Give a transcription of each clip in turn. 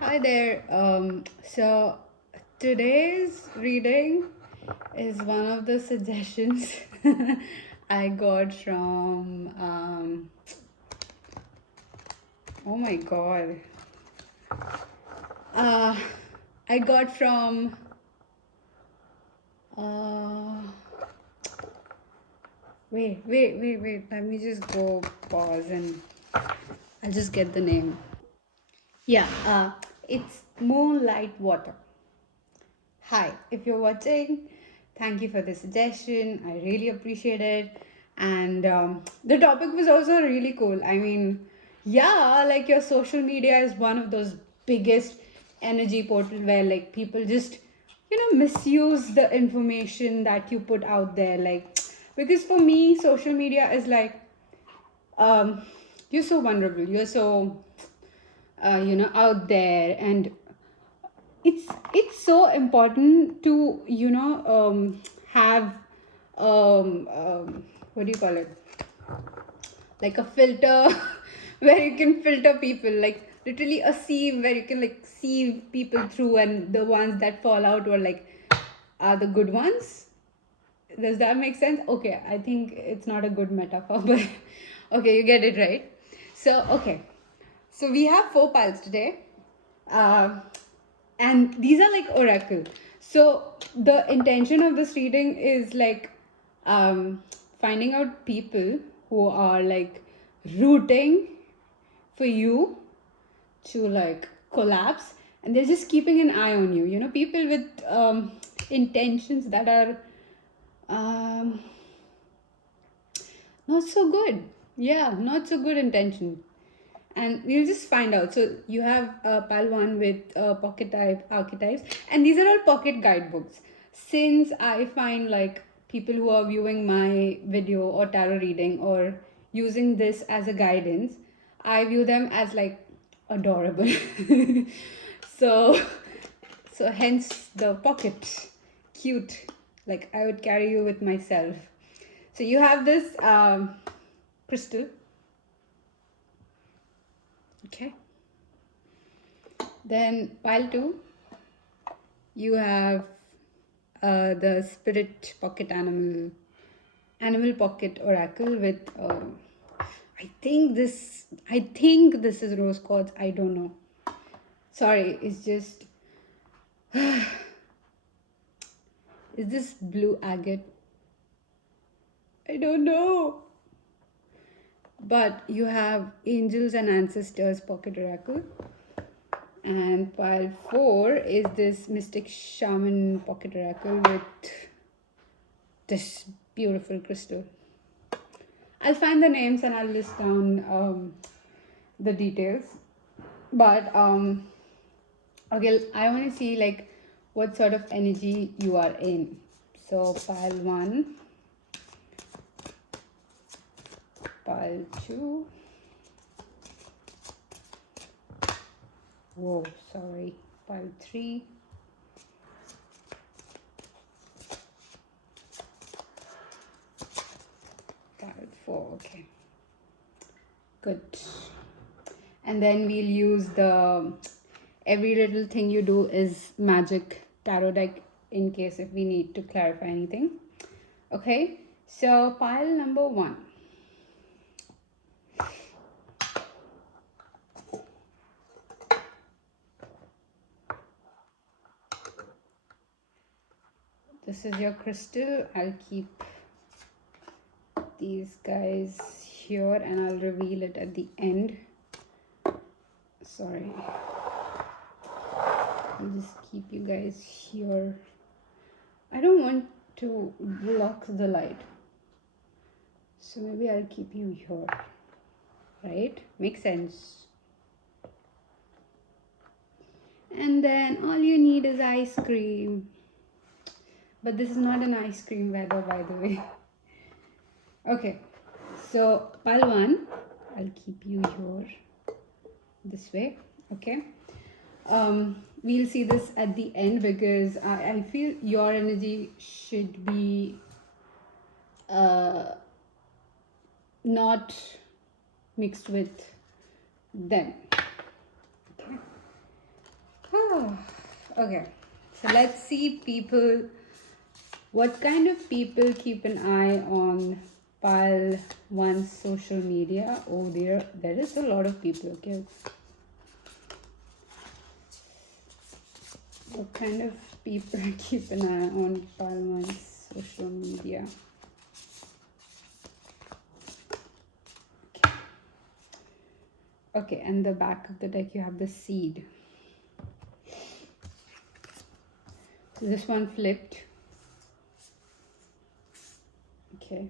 Hi there. So today's reading is one of the suggestions I got from, oh my God. Uh, I got from, uh, wait. Let me just go pause and I'll just get the name. Yeah, it's Moonlight Water. Hi, if you're watching, thank you for the suggestion. I really appreciate it. And the topic was also really cool. I mean, yeah, like your social media is one of those biggest energy portal where like people just, misuse the information that you put out there. Like, because for me, social media is like, um, you're so vulnerable. You're so, out there and it's so important to have what do you call it, like a filter where you can filter people, like literally a sieve where you can like sieve people through, and the ones that fall out or like are the good ones. Does that make sense? Okay, I think it's not a good metaphor, but okay, you get it right. So okay, so we have 4 piles today, uh, and these are like oracle. So the intention of this reading is like finding out people who are like rooting for you to like collapse, and they're just keeping an eye on you. You know, people with intentions that are um, not so good. Yeah, not so good intention. And we'll just find out. So you have pile 1 with pocket type archetypes, and these are all pocket guidebooks. Since I find like people who are viewing my video or tarot reading or using this as a guidance, I view them as like adorable. so so hence the pocket, cute, like I would carry you with myself. So you have this crystal. Okay. Then pile 2, you have the spirit pocket animal pocket oracle with I think this is rose quartz. I don't know. Sorry, it's just is this blue agate? I don't know. But you have angels and ancestors pocket oracle. And pile 4 is this mystic shaman pocket oracle with this beautiful crystal. I'll find the names and I'll list down the details. But okay, I want to see like what sort of energy you are in. So pile 1, pile 2. Whoa, sorry. Pile 3. Pile 4. Okay. Good. And then we'll use the every little thing you do is magic tarot deck in case if we need to clarify anything. Okay, so pile number 1. This is your crystal. I'll keep these guys here and I'll reveal it at the end. Sorry. I'll just keep you guys here. I don't want to block the light. So maybe I'll keep you here. Right? Makes sense. And then all you need is ice cream. But this is not an ice cream weather, by the way. Okay, so pile 1, I'll keep you here this way. Okay, we'll see this at the end because I feel your energy should be not mixed with them. Okay, Okay, so let's see people. What kind of people keep an eye on pile one's social media? Oh, there is a lot of people. Okay, what kind of people keep an eye on pile one's social media? Okay, and the back of the deck you have the seed. So this one flipped. Okay.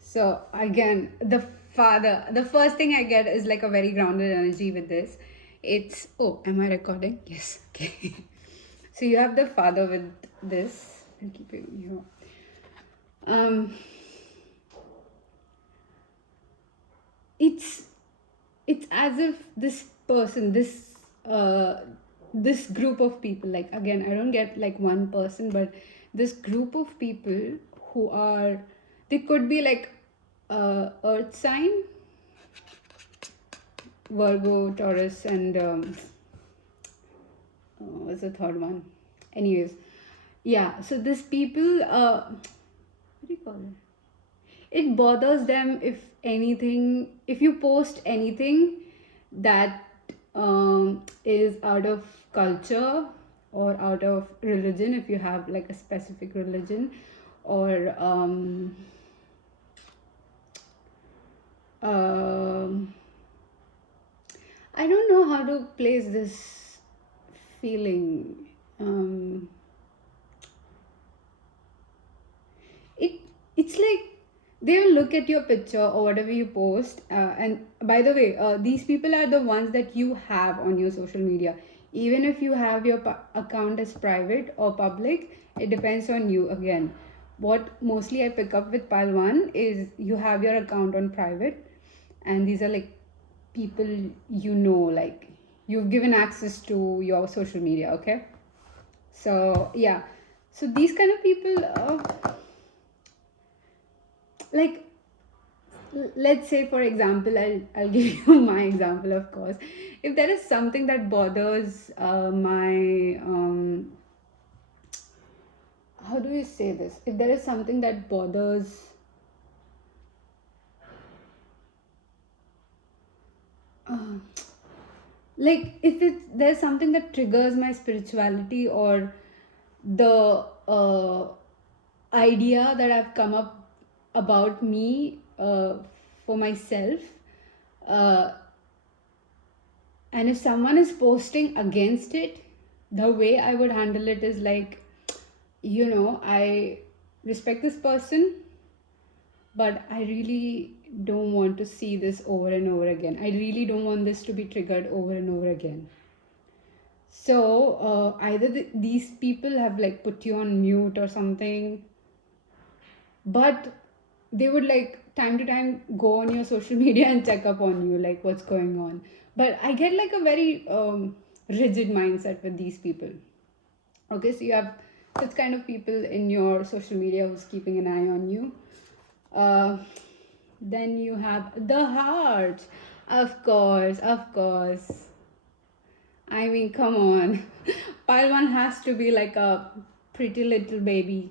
So again, the father, the first thing I get is like a very grounded energy with this. It's, oh, am I recording? Yes. Okay. So you have the father with this. I'll keep it here. It's it's as if this person, this group of people, like again, I don't get like one person, but this group of people who are, they could be like earth sign, Virgo, Taurus, and what's the third one? Anyways, yeah. So these people, what do you call it? It bothers them if anything, if you post anything that is out of culture or out of religion, if you have like a specific religion, or um, I don't know how to place this feeling. Um, it it's like they will look at your picture or whatever you post, and by the way, these people are the ones that you have on your social media. Even if you have your account as private or public, it depends on you. Again, what mostly I pick up with pile one is you have your account on private, and these are like people, you know, like you've given access to your social media. Okay, so yeah, so these kind of people, like, let's say for example, I'll give you my example, of course. If there is something that bothers my how do you say this, if there is something that bothers uh, like if there's something that triggers my spirituality, or the idea that I've come up about me, for myself, uh, and if someone is posting against it, the way I would handle it is like, I respect this person, but I really don't want to see this over and over again. I really don't want this to be triggered over and over again. So either these people have like put you on mute or something, but they would like time to time go on your social media and check up on you, like what's going on. But I get like a very rigid mindset with these people. Okay, so you have such kind of people in your social media who's keeping an eye on you. uh, then you have the heart, of course. I mean, come on. Pile one has to be like a pretty little baby.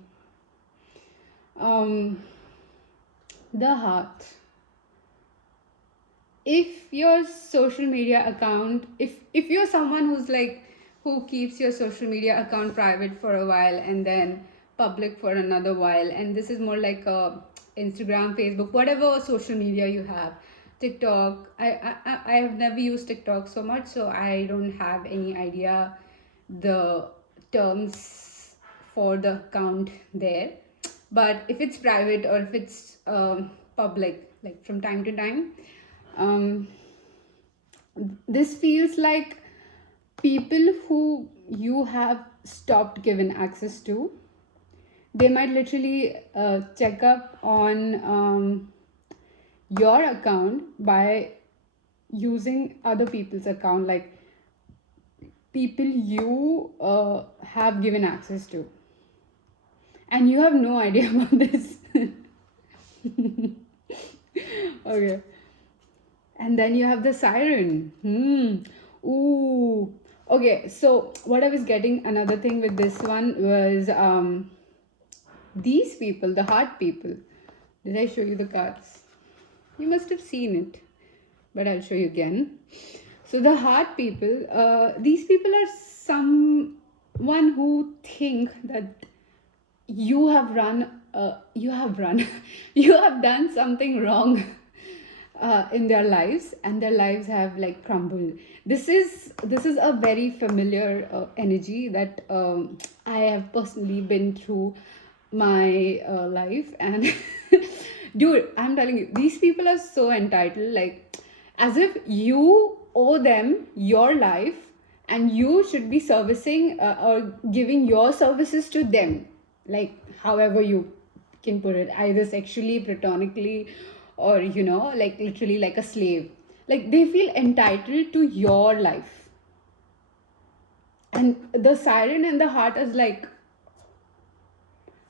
um the heart, if your social media account, if you're someone who's like, who keeps your social media account private for a while and then public for another while, and this is more like a Instagram, Facebook, whatever social media you have, TikTok, I have never used TikTok so much, so I don't have any idea the terms for the account there. But if it's private or if it's public, like from time to time, um, this feels like people who you have stopped given access to. They might literally check up on your account by using other people's account, like people you have given access to, and you have no idea about this. Okay. And then you have the siren. Ooh. Okay, so what I was getting, another thing with this one was these people, the heart people. Did I show you the cards? You must have seen it, but I'll show you again. So the heart people, these people are someone who think that you have run, you have done something wrong in their lives, and their lives have like crumbled. This is a very familiar energy that I have personally been through my life, and dude, I'm telling you, these people are so entitled, like as if you owe them your life, and you should be servicing or giving your services to them, like however you can put it, either sexually, platonically, or like literally like a slave. Like they feel entitled to your life, and the siren and the heart is like,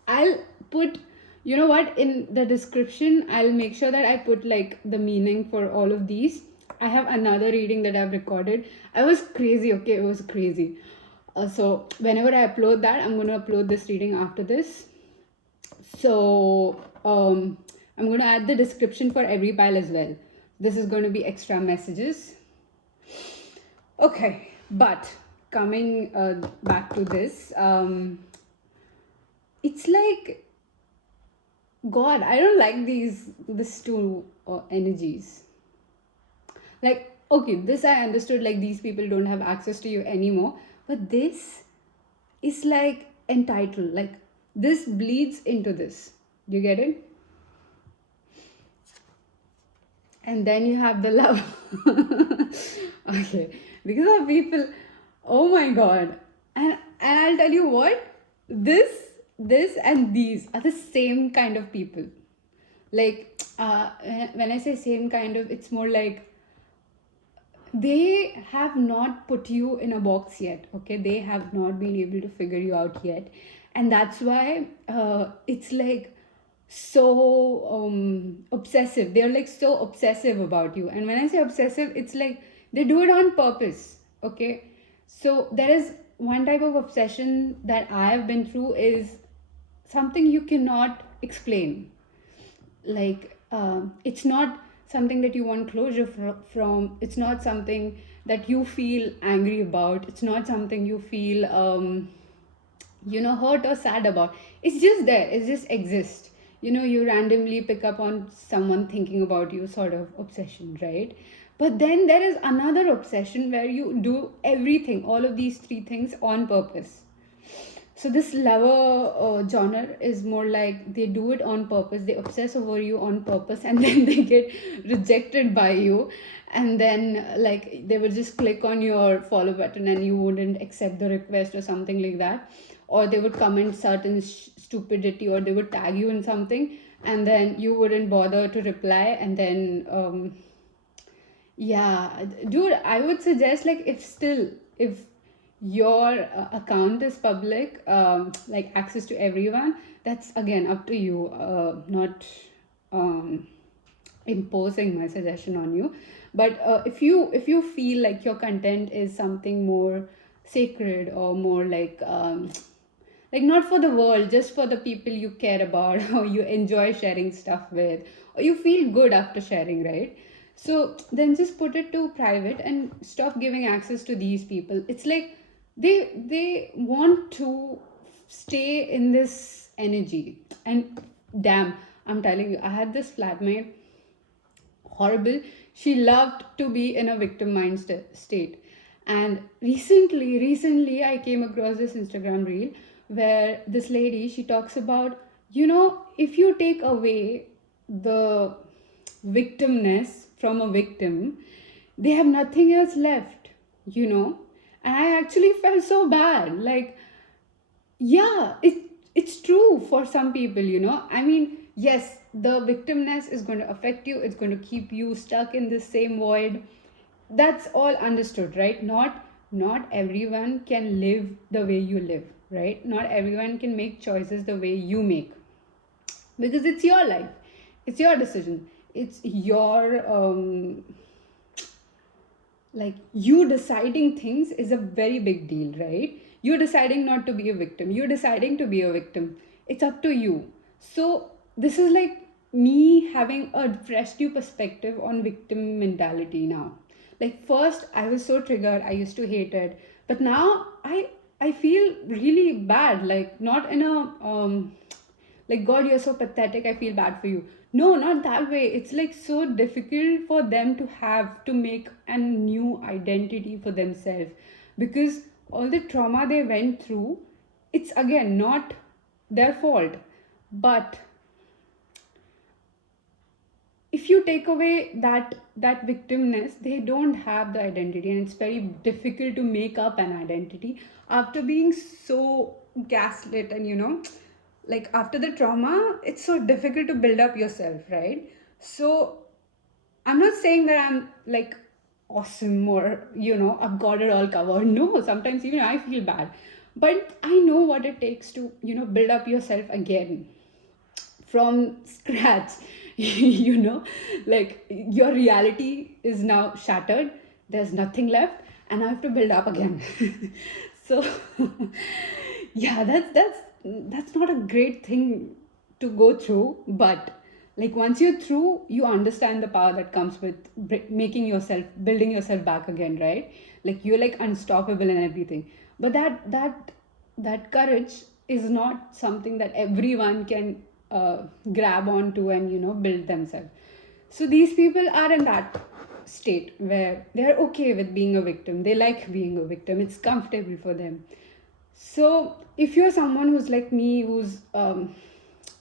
I'll put, you know what, in the description, I'll make sure that I put like the meaning for all of these. I have another reading that I've recorded. I was crazy, okay, it was crazy. So whenever I upload that, I'm going to upload this reading after this. So I'm going to add the description for every pile as well. This is going to be extra messages. Okay, but coming back to this, it's like, God, I don't like this two energies. Like, okay, this I understood, like these people don't have access to you anymore, but this is like entitled, like this bleeds into this. Do you get it? And then you have the love. Okay, these are people, oh my God. And I'll tell you what, this and these are the same kind of people. Like when I say same kind of, it's more like they have not put you in a box yet. Okay, they have not been able to figure you out yet, and that's why it's like so obsessive. They're like so obsessive about you, and when I say obsessive, it's like they do it on purpose. Okay, so there is one type of obsession that I have been through, is something you cannot explain. Like it's not something that you want closure from. It's not something that you feel angry about. It's not something you feel hurt or sad about. It's just there, it just exists. You randomly pick up on someone thinking about you, sort of obsession, right? But then there is another obsession where you do everything, all of these three things on purpose. So this lover genre is more like they do it on purpose. They obsess over you on purpose, and then they get rejected by you, and then like they would just click on your follow button and you wouldn't accept the request or something like that, or they would comment certain stupidity, or they would tag you in something, and then you wouldn't bother to reply, and then yeah, dude, I would suggest, like, if your account is public, like access to everyone, that's again up to you, not um, imposing my suggestion on you. But if you feel like your content is something more sacred, or more like not for the world, just for the people you care about, or you enjoy sharing stuff with, or you feel good after sharing, right? So then just put it to private and stop giving access to these people. It's like they want to stay in this energy. And damn, I'm telling you, I had this flatmate, horrible. She loved to be in a victim mind state. And recently I came across this Instagram reel where this lady, she talks about, if you take away the victimness from a victim, they have nothing else left. And I actually felt so bad, like, yeah, it's true for some people. I mean, yes, the victimness is going to affect you. It's going to keep you stuck in the same void. That's all understood, right? Not everyone can live the way you live, right? Not everyone can make choices the way you make, because it's your life, it's your decision, it's your like you deciding things is a very big deal, right? You're deciding not to be a victim, you're deciding to be a victim. It's up to you. So this is like me having a fresh new perspective on victim mentality now. Like first I was so triggered, I used to hate it, but now I feel really bad, like not in a like God, you're so pathetic, I feel bad for you. No, not that way. It's like so difficult for them to have to make a new identity for themselves, because all the trauma they went through, it's again not their fault. But if you take away that victimness, they don't have the identity, and it's very difficult to make up an identity after being so gaslit. And like after the trauma, it's so difficult to build up yourself, right? So I'm not saying that I'm like awesome, or I've got it all covered. No, sometimes even I feel bad, but I know what it takes to build up yourself again from scratch. Like your reality is now shattered, there's nothing left, and I have to build up again. So yeah, that's not a great thing to go through. But like once you're through, you understand the power that comes with making yourself, building yourself back again, right? Like you're like unstoppable and everything. But that courage is not something that everyone can grab onto and build themselves. So these people are in that state where they're okay with being a victim, they like being a victim, it's comfortable for them. So if you're someone who's like me, who's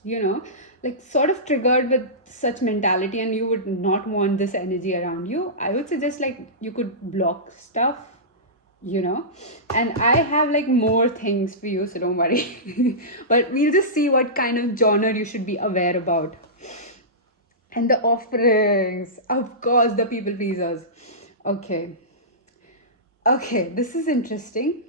you know like sort of triggered with such mentality, and you would not want this energy around you, I would suggest like you could block stuff, and I have like more things for you, so don't worry. But we'll just see what kind of genre you should be aware about. And the offerings, of course, the people pleasers. Okay, this is interesting.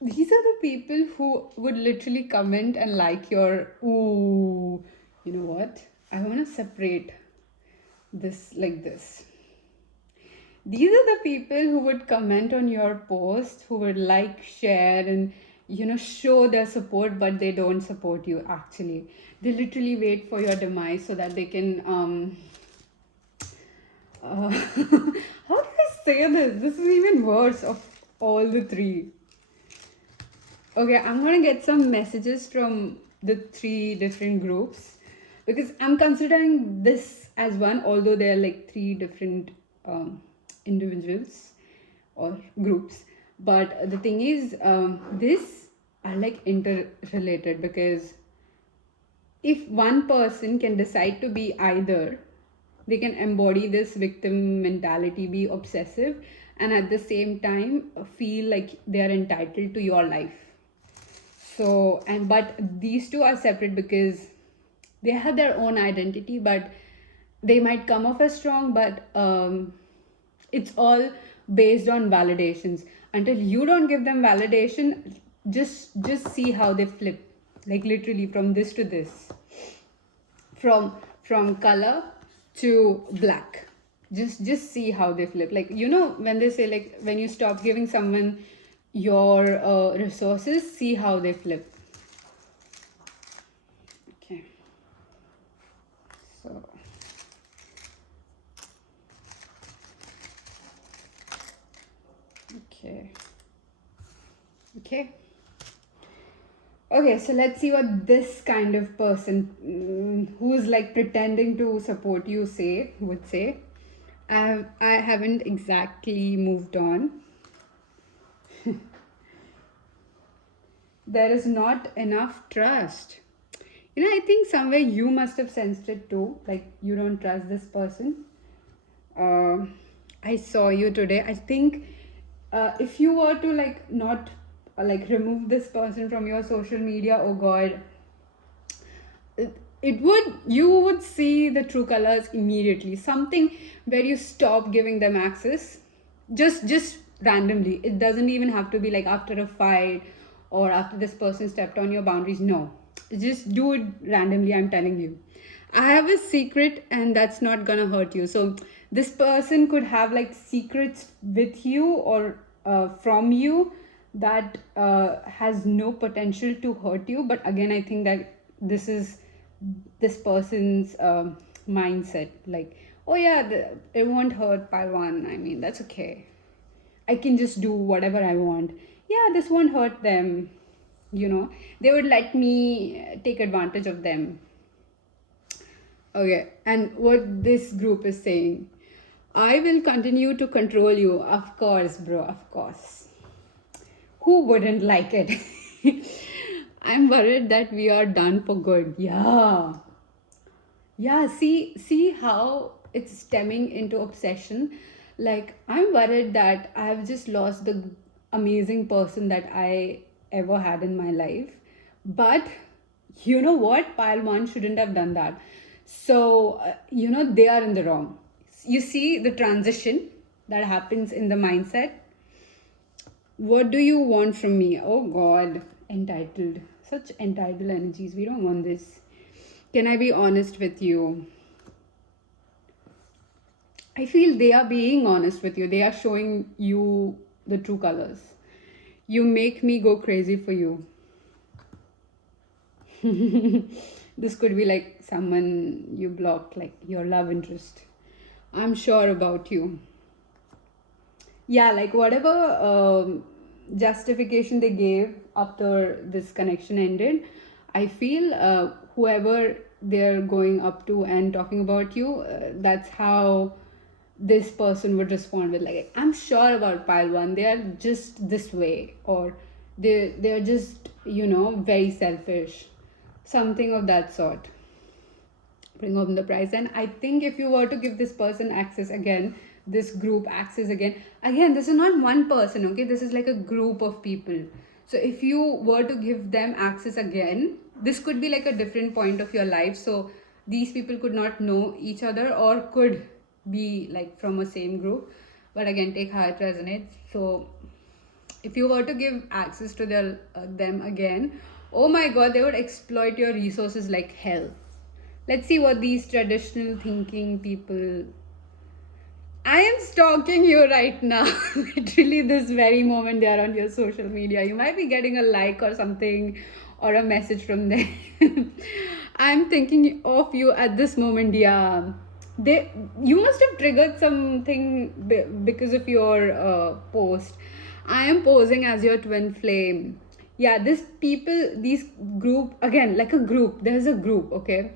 These are the people who would literally comment and like your, ooh, you know what, I want to separate this like this. These are the people who would comment on your post, who would like, share, and show their support, but they don't support you actually. They literally wait for your demise so that they can how do I say this? This is even worse of all the three. Okay, I'm gonna get some messages from the three different groups, because I'm considering this as one, although they're like three different individuals or groups. But the thing is, this are like interrelated, because if one person can decide to be either, they can embody this victim mentality, be obsessive, and at the same time feel like they are entitled to your life. So, and but these two are separate because they have their own identity, but they might come off as strong, but it's all based on validations. Until you don't give them validation, just see how they flip, like literally from this to this, from color to black. Just see how they flip. Like when they say, like, when you stop giving someone your resources, see how they flip. Okay, so okay, so let's see what this kind of person, who's like pretending to support you, would say. I haven't exactly moved on. There is not enough trust. I think somewhere you must have sensed it too, like you don't trust this person. I saw you today. I think if you were to like not like remove this person from your social media, oh god, it would, you would see the true colors immediately. Something where you stop giving them access, just randomly. It doesn't even have to be like after a fight or after this person stepped on your boundaries. No, just do it randomly, I'm telling you. I have a secret, and that's not gonna hurt you. So This person could have like secrets with you or from you that has no potential to hurt you. But again, I think that this is this person's mindset, like, oh yeah, it won't hurt by one, I mean, that's okay, I can just do whatever I want. Yeah, this won't hurt them. They would let me take advantage of them. Okay, and what this group is saying, I will continue to control you. Of course, bro, of course. Who wouldn't like it? I'm worried that we are done for good. Yeah. Yeah, see how it's stemming into obsession. Like, I'm worried that I've just lost the amazing person that I ever had in my life. But you know what? Pile one shouldn't have done that. So, they are in the wrong. You see the transition that happens in the mindset. What do you want from me? Oh God, entitled. Such entitled energies. We don't want this. Can I be honest with you? I feel they are being honest with you. They are showing you the true colors. You make me go crazy for you. This could be like someone you blocked, like your love interest. I'm sure about you. Yeah, like whatever justification they gave after this connection ended, I feel whoever they're going up to and talking about you, that's how this person would respond with, like, I'm sure about pile one, they are just this way, or they're just very selfish, something of that sort. Bring home the prize. And I think if you were to give this person access again, this group access again, this is not one person, okay, this is like a group of people. So if you were to give them access again, this could be like a different point of your life. So these people could not know each other or could be like from a same group, but again, take how it resonates. So if you were to give access to them again, oh my god, they would exploit your resources like hell. Let's see what these traditional thinking people. I am stalking you right now. Literally, this very moment they are on your social media. You might be getting a like or something or a message from them. I'm thinking of you at this moment, yeah. You must have triggered something because of your post. I am posing as your twin flame. Yeah, these group, again, like a group. There's a group, okay?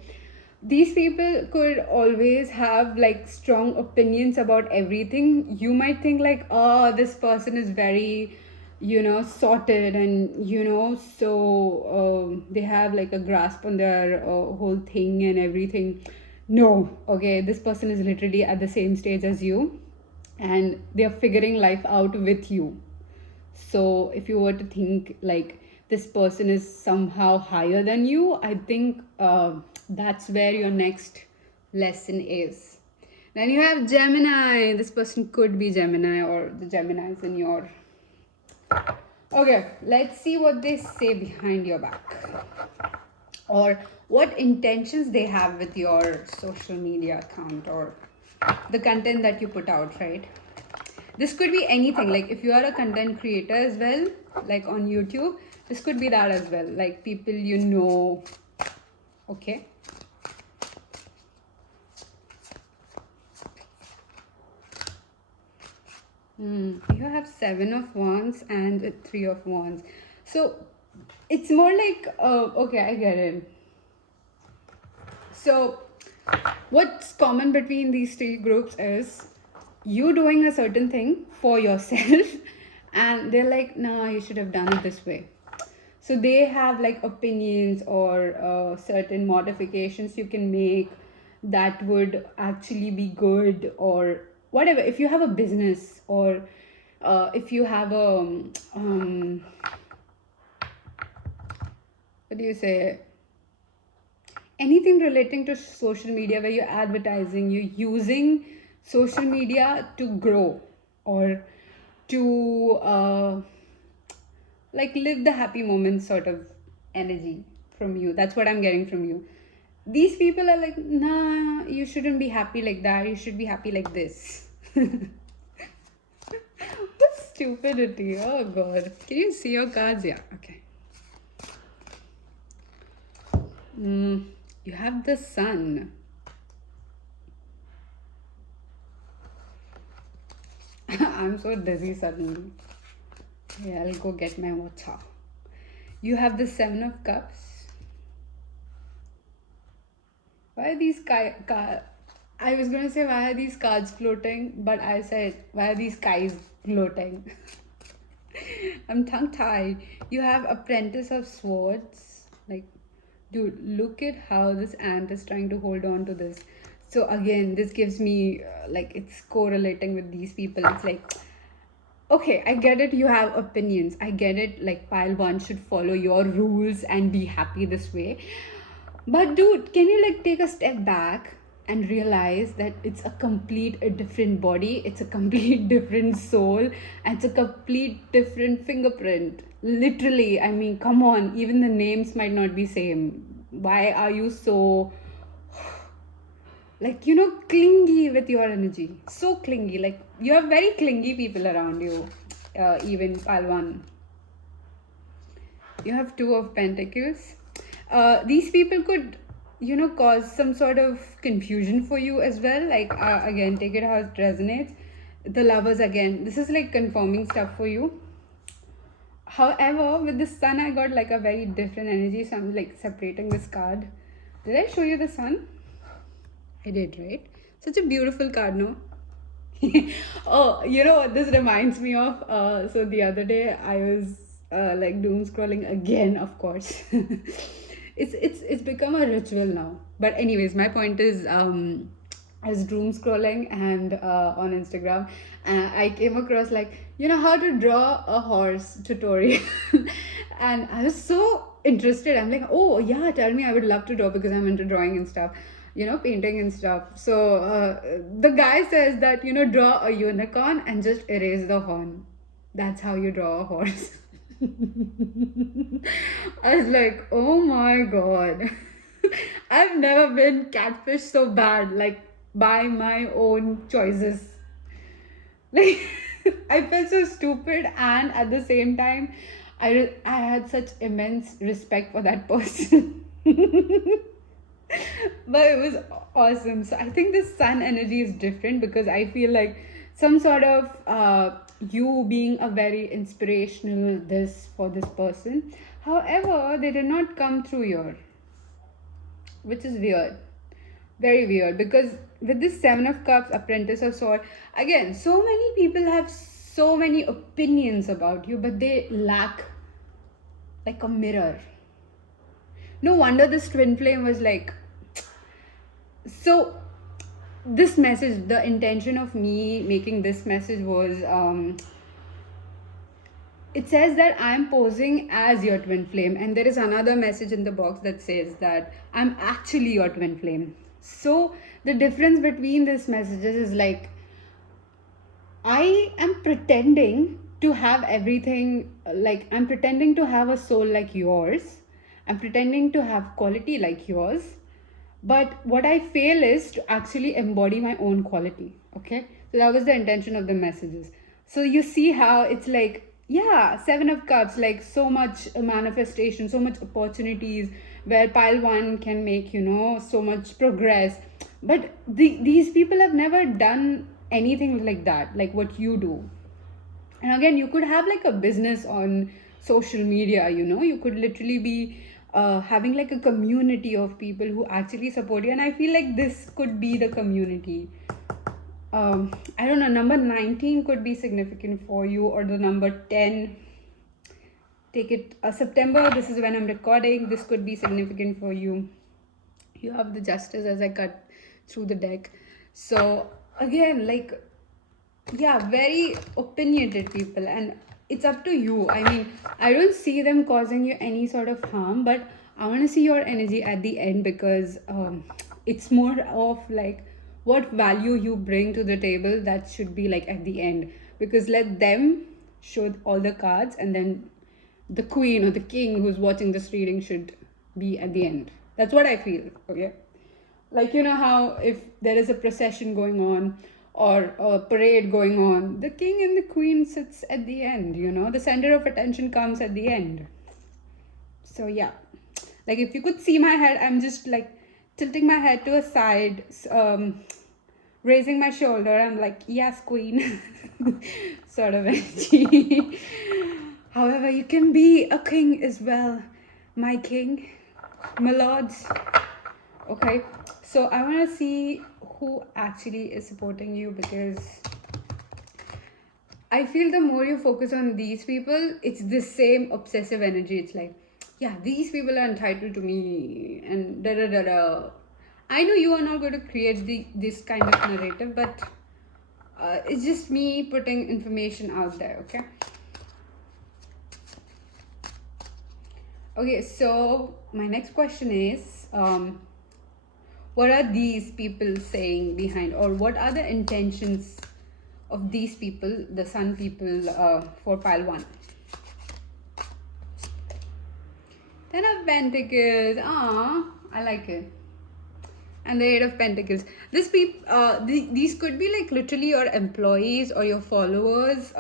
These people could always have like strong opinions about everything. You might think like, oh, this person is very sorted, and so they have like a grasp on their whole thing and everything. No, okay, this person is literally at the same stage as you, and they're figuring life out with you. So if you were to think like this person is somehow higher than you, I think that's where your next lesson is. Then you have Gemini. This person could be Gemini, or the Gemini is in your. Okay, let's see what they say behind your back, or what intentions they have with your social media account or the content that you put out, right? This could be anything. Like if you are a content creator as well, like on YouTube, this could be that as well. Like people okay. You have 7 of Wands and 3 of Wands. So it's more like, okay, I get it. So what's common between these three groups is you doing a certain thing for yourself and they're like, nah, you should have done it this way. So they have like opinions or certain modifications you can make that would actually be good, or whatever. If you have a business, or if you have a what do you say, anything relating to social media where you're advertising, you're using social media to grow or to like live the happy moments sort of energy from you. That's what I'm getting from you. These people are like, nah, you shouldn't be happy like that, you should be happy like this. What stupidity. Oh god, can you see your cards? Yeah, okay. mm, you have the sun. I'm so dizzy suddenly. Yeah, I'll go get my water. You have the Seven of Cups. Why are these I was gonna say why are these cards floating, but I said why are these guys floating? I'm tongue tied. You have Apprentice of Swords. Like, dude, look at how this ant is trying to hold on to this. So again, this gives me like it's correlating with these people. It's like, okay, I get it. You have opinions. I get it. Like, pile one should follow your rules and be happy this way. But dude, can you like take a step back and realize that it's a complete a different body, it's a complete different soul, and it's a complete different fingerprint. Literally, I mean, come on, even the names might not be same. Why are you so like clingy with your energy? So clingy. Like you have very clingy people around you. Even Palwan. You have Two of Pentacles. These people could cause some sort of confusion for you as well. Like again, take it how it resonates. The Lovers, again, this is like confirming stuff for you. However, with the Sun, I got like a very different energy, so I'm like separating this card. Did I show you the Sun? I did, right? Such a beautiful card, no? Oh, you know what this reminds me of? So the other day I was like doom scrolling again, of course. It's become a ritual now. But anyways, my point is, I was doom scrolling and on Instagram, and I came across like how to draw a horse tutorial, and I was so interested. I'm like, oh yeah, tell me, I would love to draw because I'm into drawing and stuff, painting and stuff. So the guy says that, draw a unicorn and just erase the horn. That's how you draw a horse. I was like, oh my god. I've never been catfished so bad, like by my own choices. Like, I felt so stupid, and at the same time, I had such immense respect for that person. But it was awesome. So I think this Sun energy is different because I feel like some sort of you being a very inspirational this for this person. However, they did not come through your, which is weird, very weird, because with this Seven of Cups, Apprentice of Sword, again, so many people have so many opinions about you, but they lack like a mirror. No wonder this twin flame was like, so this message, the intention of me making this message was, it says that I'm posing as your twin flame, and there is another message in the box that says that I'm actually your twin flame. So the difference between these messages is like, I am pretending to have everything, like I'm pretending to have a soul like yours, I'm pretending to have quality like yours, but what I fail is to actually embody my own quality. Okay, so that was the intention of the messages. So you see how it's like, yeah, Seven of Cups, like so much manifestation, so much opportunities, where pile one can make so much progress, but these people have never done anything like that, like what you do. And again, you could have like a business on social media, you could literally be having like a community of people who actually support you, and I feel like this could be the community. I don't know, number 19 could be significant for you, or the number 10. Take it September, this is when I'm recording, this could be significant for you. You have the Justice as I cut through the deck. So again, like, yeah, very opinionated people, and it's up to you. I mean, I don't see them causing you any sort of harm, but I want to see your energy at the end, because it's more of like what value you bring to the table, that should be like at the end, because let them show all the cards, and then the queen or the king who's watching this reading should be at the end. That's what I feel. Okay, like you know how if there is a procession going on or a parade going on, the king and the queen sits at the end. You know, the center of attention comes at the end. So yeah, like if you could see my head, I'm just like tilting my head to a side, raising my shoulder. I'm like, yes, queen, sort of energy. However, you can be a king as well, my king, my lords. Okay, so I want to see who actually is supporting you, because I feel the more you focus on these people, it's the same obsessive energy. It's like, yeah, these people are entitled to me, and da da da da. I know you are not going to create this kind of narrative, but it's just me putting information out there, okay? Okay, so my next question is, what are these people saying behind, or what are the intentions of these people, the sun people, for pile 1? Ten of Pentacles. Ah, I like it. And the Eight of Pentacles. These could be like literally your employees or your followers,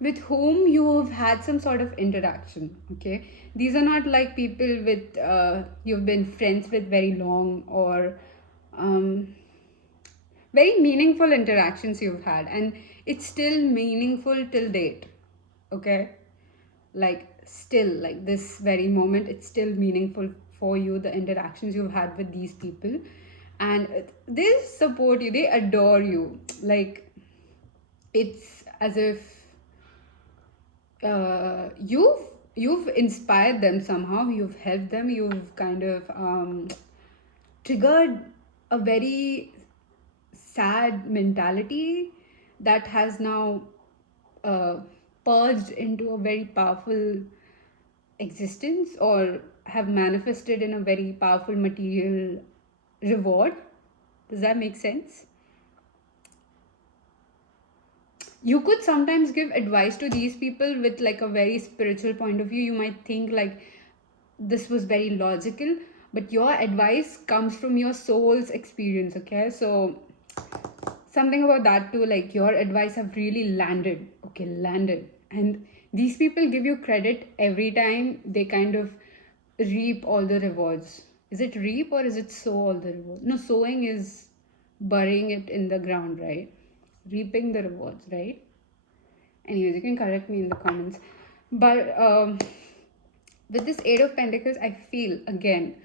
with whom you have had some sort of interaction. Okay, these are not like people with you've been friends with very long, or very meaningful interactions you've had, and it's still meaningful till date. Okay, like still, like this very moment, it's still meaningful for you, the interactions you've had with these people, and they support you, they adore you. Like it's as if you've inspired them somehow, you've helped them, you've kind of triggered a very sad mentality that has now uh, purged into a very powerful existence, or have manifested in a very powerful material reward. Does that make sense? You could sometimes give advice to these people with like a very spiritual point of view. You might think like this was very logical, but your advice comes from your soul's experience. Okay, so something about that too, like your advice have really landed. Okay, landed. And these people give you credit every time they kind of reap all the rewards. Is it reap or is it sow all the rewards? No, sowing is burying it in the ground, right? Reaping the rewards, right? Anyways, you can correct me in the comments. But with this Eight of Pentacles, I feel again,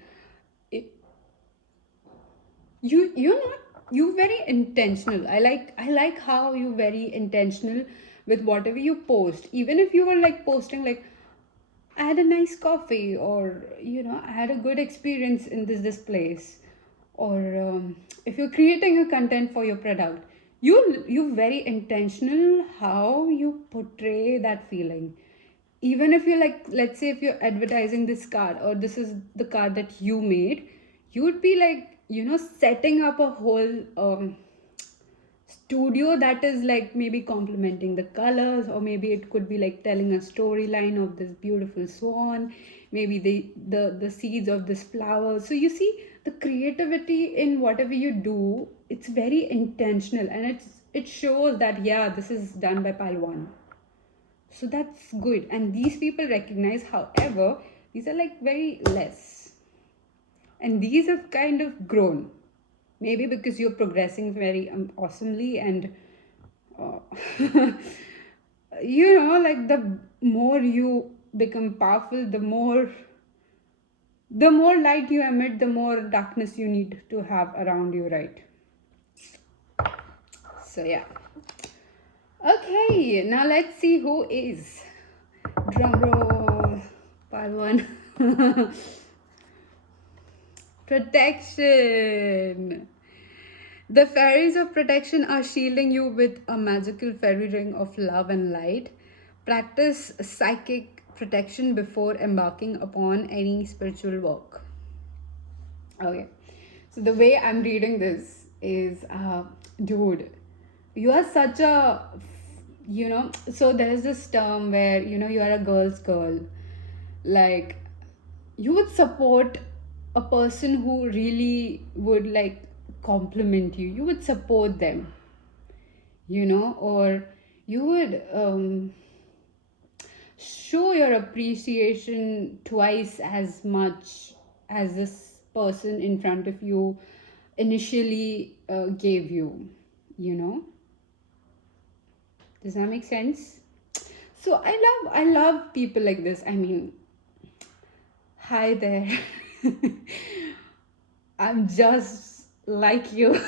it, you're not, you very intentional. I like how you very intentional with whatever you post. Even if you were like posting like, I had a nice coffee, or you know, I had a good experience in this place, or if you're creating a content for your product, you very intentional how you portray that feeling. Even if you're like, let's say if you're advertising this card, or this is the card that you made, you would be like, you know, setting up a whole studio that is like maybe complementing the colors, or maybe it could be like telling a storyline of this beautiful swan, maybe the seeds of this flower. So you see, the creativity in whatever you do, it's very intentional, and it shows that yeah, this is done by pile 1. So that's good, and these people recognize. However, these are like very less, and these have kind of grown, maybe because you're progressing very awesomely, and uh, you know, like the more you become powerful, the more light you emit, the more darkness you need to have around you, right? So yeah, okay, now let's see who is. Drum roll. Part 1. Protection. The fairies of protection are shielding you with a magical fairy ring of love and light. Practice psychic protection before embarking upon any spiritual work. Okay, so the way I'm reading this is, dude, you are such a, you know, so there's this term where, you know, you are a girl's girl. Like, you would support a person who really would like compliment you. You would support them, or you would show your appreciation twice as much as this person in front of you initially gave you, you know. Does that make sense? So I love people like this. I mean, hi there. I'm just like you.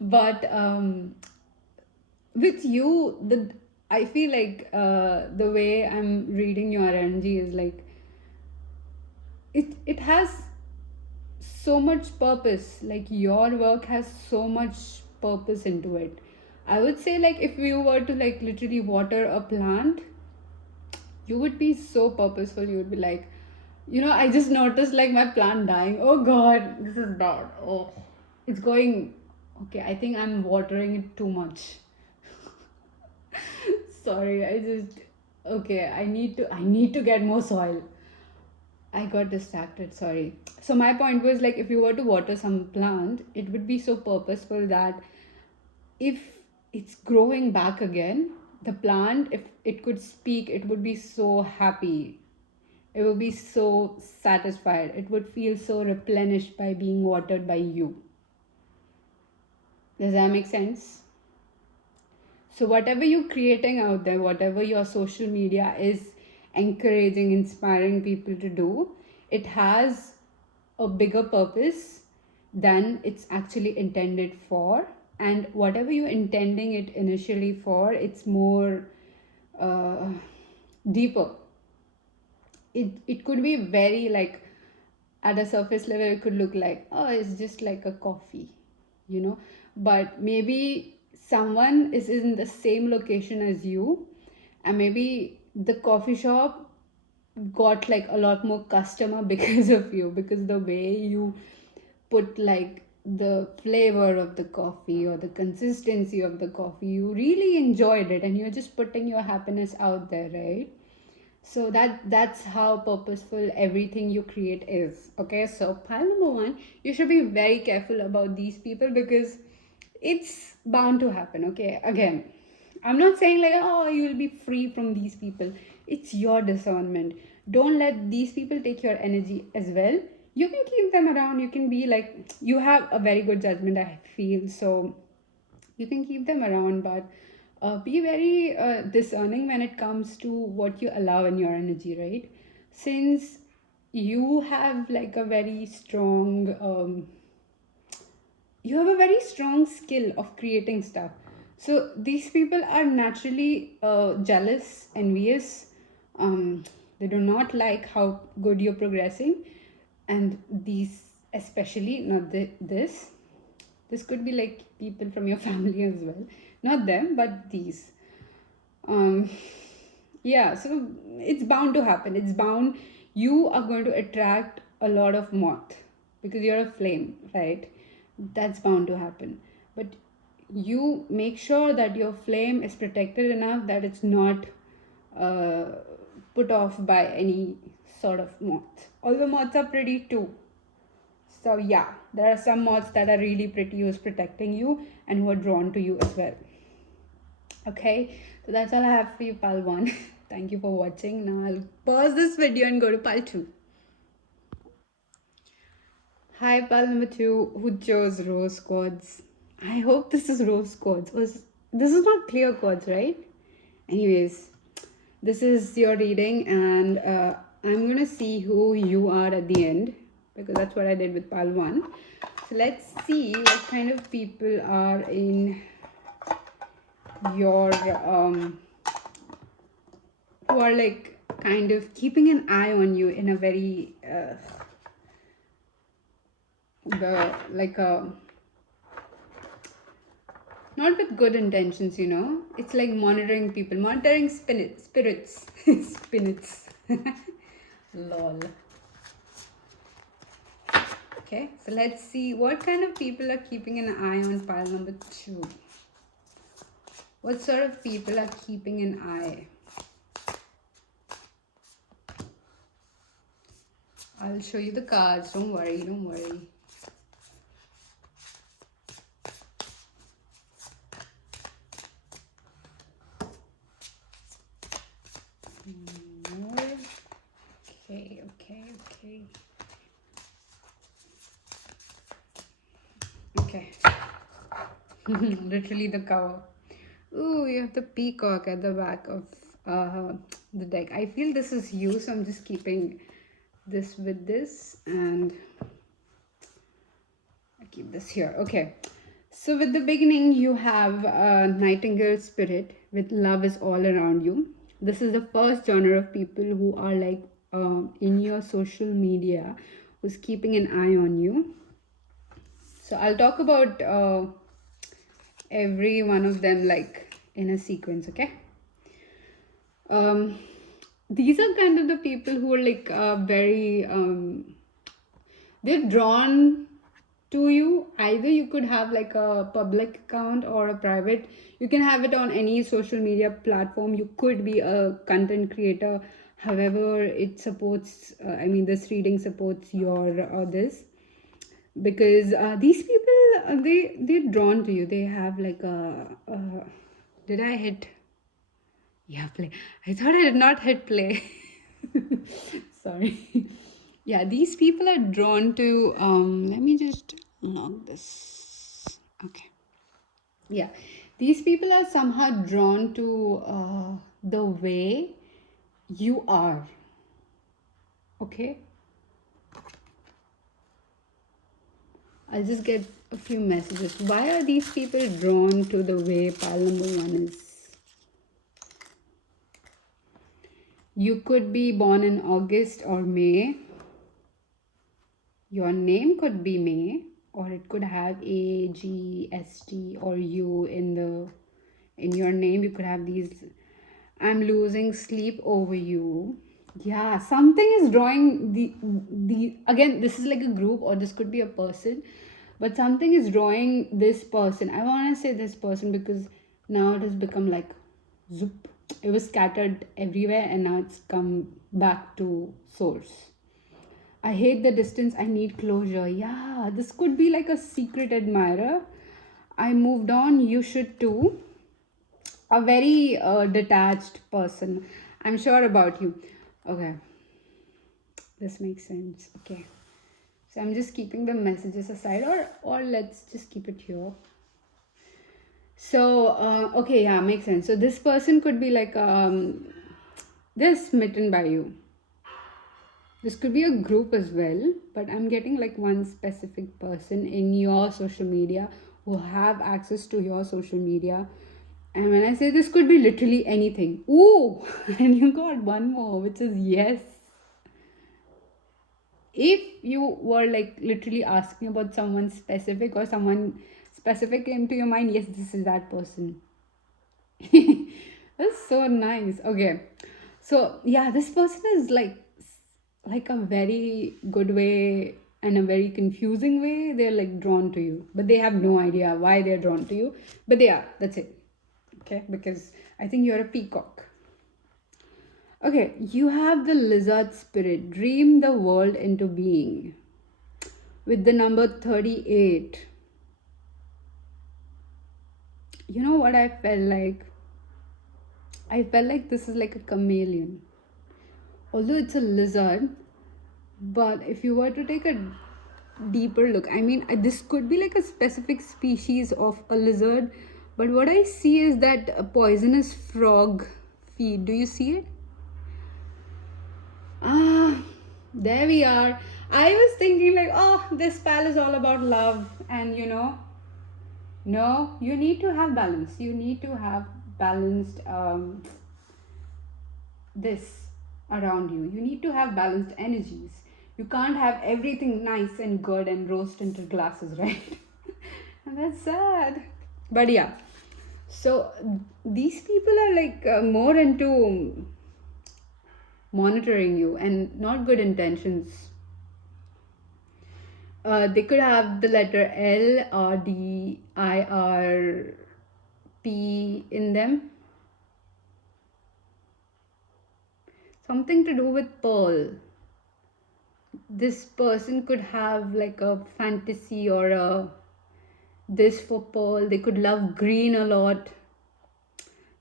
But with you, the I feel like the way I'm reading your energy is like it has so much purpose. Like your work has so much purpose into it. I would say like if you were to like literally water a plant, you would be so purposeful. You would be like, I just noticed like my plant dying. Oh god, this is bad. Oh, it's going. Okay, I think I'm watering it too much. Sorry, I need to get more soil. I got distracted, sorry. So my point was like if you were to water some plant, it would be so purposeful that if it's growing back again, the plant, if it could speak, it would be so happy. It would be so satisfied. It would feel so replenished by being watered by you. Does that make sense? So, whatever you're creating out there, whatever your social media is encouraging, inspiring people to do, it has a bigger purpose than it's actually intended for. And whatever you're intending it initially for, it's more uh, deeper. It could be very like at a surface level it could look like, oh, it's just like a coffee, you know but maybe someone is in the same location as you, and maybe the coffee shop got like a lot more customer because of you, because the way you put like the flavor of the coffee or the consistency of the coffee, you really enjoyed it and you're just putting your happiness out there, right? So that's how purposeful everything you create is. Okay, so pile number one, you should be very careful about these people because it's bound to happen. Okay, again, I'm not saying like, oh, you will be free from these people. It's your discernment. Don't let these people take your energy as well. You can keep them around. You can be like, you have a very good judgment, I feel. So you can keep them around, but be very discerning when it comes to what you allow in your energy, right? Since you have like a very strong you have a very strong skill of creating stuff, so these people are naturally jealous, envious. They do not like how good you're progressing, and these especially not this could be like people from your family as well, not them but these. um yeah, so it's bound to happen. It's bound. You are going to attract a lot of moth because you're a flame, right? That's bound to happen. But you make sure that your flame is protected enough that it's not uh, put off by any sort of moth, although moths are pretty too. So yeah, there are some moths that are really pretty who's protecting you and who are drawn to you as well. Okay, so that's all I have for you, pal 1. Thank you for watching. Now I'll pause this video and go to pal 2. Hi, pal number 2, who chose rose quartz. I hope this is rose quartz. This is not clear quartz, right? Anyways, this is your reading, and I'm gonna see who you are at the end because that's what I did with pal 1. So let's see what kind of people are in your who are like kind of keeping an eye on you in a very the like a not with good intentions, it's like monitoring people, monitoring spirits. Spirits. Lol. Okay, so let's see what kind of people are keeping an eye on pile number 2. What sort of people are keeping an eye? I'll show you the cards. Don't worry, don't worry. More. Okay, okay, okay. Okay. Literally the cover. Ooh, you have the peacock at the back of the deck. I feel this is you, so I'm just keeping this with this, and I keep this here. Okay. So with the beginning, you have nightingale spirit with love is all around you. This is the first genre of people who are like in your social media, who's keeping an eye on you. So I'll talk about every one of them like in a sequence, okay? Um, these are kind of the people who are like very they're drawn to you. Either you could have like a public account or a private. You can have it on any social media platform. You could be a content creator, however it supports I mean this reading supports your this, because these people they're drawn to you. They have like a did I hit? Yeah, play. I thought I did not hit play. Sorry. Yeah, these people are drawn to let me just log this. Okay. Yeah. These people are somehow drawn to the way you are. Okay. I'll just get a few messages. Why are these people drawn to the way pile number one is? You could be born in August or May. Your name could be May, or it could have A, G, S, T, or U in your name. You could have these. I'm losing sleep over you. Yeah, something is drawing the again. This is like a group, or this could be a person, but something is drawing this person. I want to say this person because now it has become like zoop. It was scattered everywhere, and now it's come back to source. I hate the distance. I need closure. Yeah, this could be like a secret admirer. I moved on. You should too. A very detached person. I'm sure about you. Okay, this makes sense. Okay, so I'm just keeping the messages aside, or let's just keep it here. So okay, yeah, makes sense. So this person could be like they're smitten by you. This could be a group as well, but I'm getting like one specific person in your social media who have access to your social media. And when I say this could be literally anything. Ooh, and you got one more, which is yes. If you were like literally asking about someone specific or someone specific came to your mind, yes, this is that person. That's so nice. Okay. So yeah, this person is like a very good way and a very confusing way. They're like drawn to you, but they have no idea why they're drawn to you. But they are. That's it. Okay, because I think you're a peacock. Okay, you have the lizard spirit. Dream the world into being. With the number 38. You know what I felt like? I felt like this is like a chameleon. Although it's a lizard, but if you were to take a deeper look, I mean, this could be like a specific species of a lizard, but what I see is that a poisonous frog feed. Do you see it? Ah, there we are. I was thinking, like, oh, this spell is all about love, and no, you need to have balance. You need to have balanced this around you. You need to have balanced energies. You can't have everything nice and good and rose tinted glasses, right? And that's sad. But yeah, so these people are like more into monitoring you and not good intentions. They could have the letter L or D, I, R, P in them. Something to do with pearl. this person could have like a fantasy or a this for Pearl. They could love green a lot.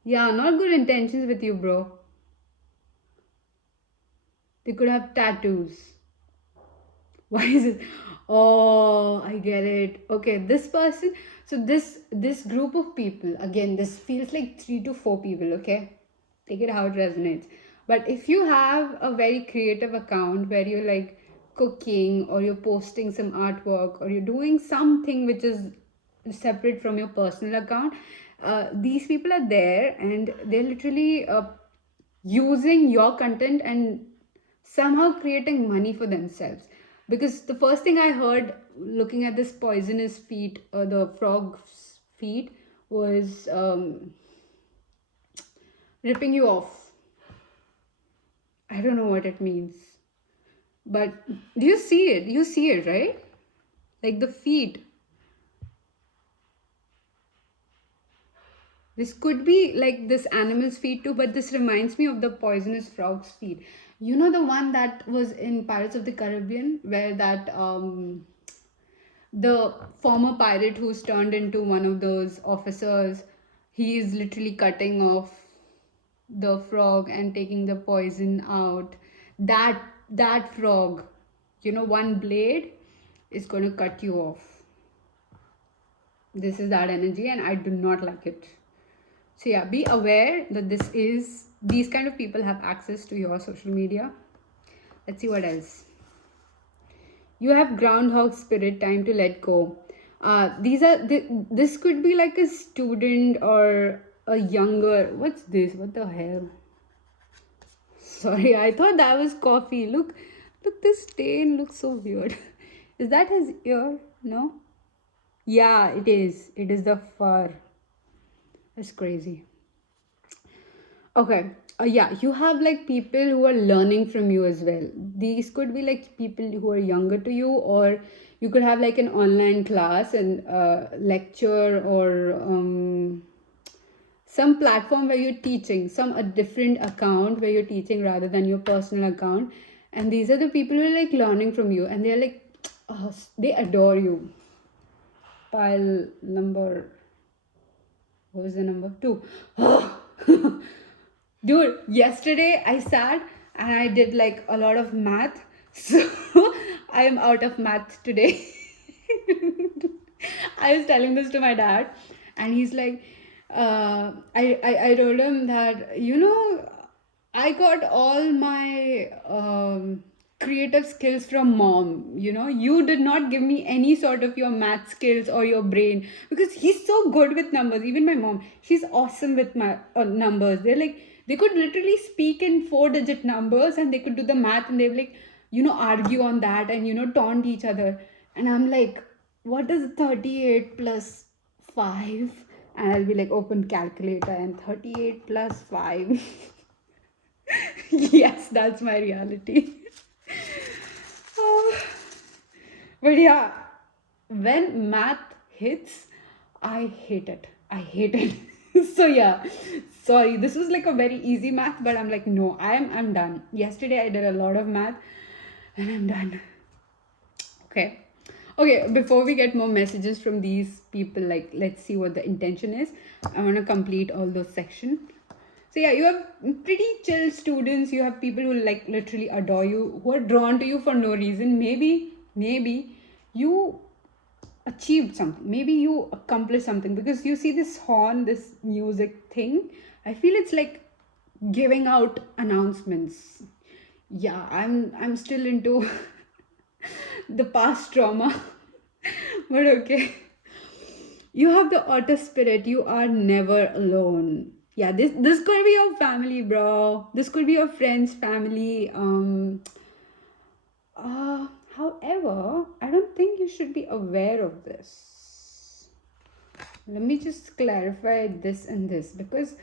Yeah, not good intentions with you, bro. They could have tattoos. Why is it? Oh, I get it. Okay, this person. So this group of people, again, this feels like 3 to 4 people. Okay, take it how it resonates. But if you have a very creative account where you're like cooking or you're posting some artwork or you're doing something which is separate from your personal account, these people are there and they're literally using your content and somehow creating money for themselves. Because the first thing I heard looking at this poisonous feet, the frog's feet, was ripping you off. I don't know what it means, but do you see it? You see it, right? Like the feet. This could be like this animal's feet too, but this reminds me of the poisonous frog's feet. You know the one that was in Pirates of the Caribbean, where that the former pirate who's turned into one of those officers, he is literally cutting off the frog and taking the poison out. That frog, one blade is going to cut you off. This is that energy, and I do not like it. So yeah, be aware that these kind of people have access to your social media. Let's see what else. You have groundhog spirit, time to let go. This could be like a student or a younger. What's this? What the hell? Sorry, I thought that was coffee. Look, this stain looks so weird. Is that his ear? No. Yeah, it is. It is the fur. That's crazy. Okay. Yeah, you have like people who are learning from you as well. These could be like people who are younger to you, or you could have like an online class and lecture or some platform where you're teaching, some a different account where you're teaching rather than your personal account. And these are the people who are like learning from you, and they're like, oh, they adore you. Pile number, what was the number? 2. Dude, yesterday I sat and I did like a lot of math. So I am out of math today. I was telling this to my dad, and he's like, I told him that, I got all my creative skills from mom. You did not give me any sort of your math skills or your brain, because he's so good with numbers. Even my mom, she's awesome with my numbers. They're like, they could literally speak in 4-digit numbers and they could do the math, and they would like, argue on that and, taunt each other. And I'm like, what is 38 plus 5? And I'll be like, open calculator and 38 plus 5. Yes, that's my reality. Oh, but yeah, when math hits, I hate it. I hate it. So yeah, sorry. This was like a very easy math, but I'm like, no, I'm done. Yesterday I did a lot of math, and I'm done. Okay. Okay, before we get more messages from these people, like, let's see what the intention is. I want to complete all those sections. So yeah, you have pretty chill students. You have people who like literally adore you, who are drawn to you for no reason. Maybe you achieved something. Maybe you accomplished something, because you see this horn, this music thing. I feel it's like giving out announcements. Yeah, I'm still into the past trauma. But okay. You have the otter spirit. You are never alone. Yeah, this could be your family, bro. This could be your friends, family. However, I don't think you should be aware of this. Let me just clarify this and this, because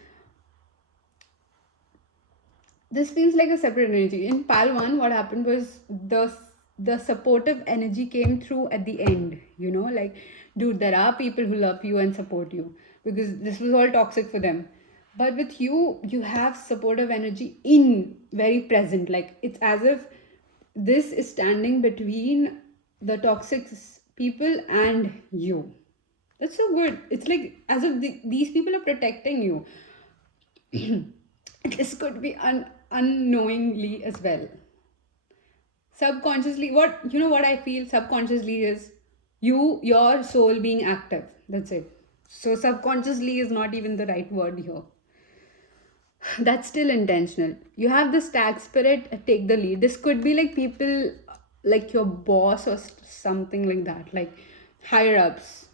this feels like a separate energy. In Pal 1, what happened was the supportive energy came through at the end. Like, dude, there are people who love you and support you, because this was all toxic for them. But with you have supportive energy in very present. Like, it's as if this is standing between the toxic people and you. That's so good. It's like as if these people are protecting you. This could be unknowingly as well. Subconsciously, what I feel subconsciously is your soul being active. That's it. So subconsciously is not even the right word here. That's still intentional. You have the stag spirit, take the lead. This could be like people like your boss or something like that, like higher ups.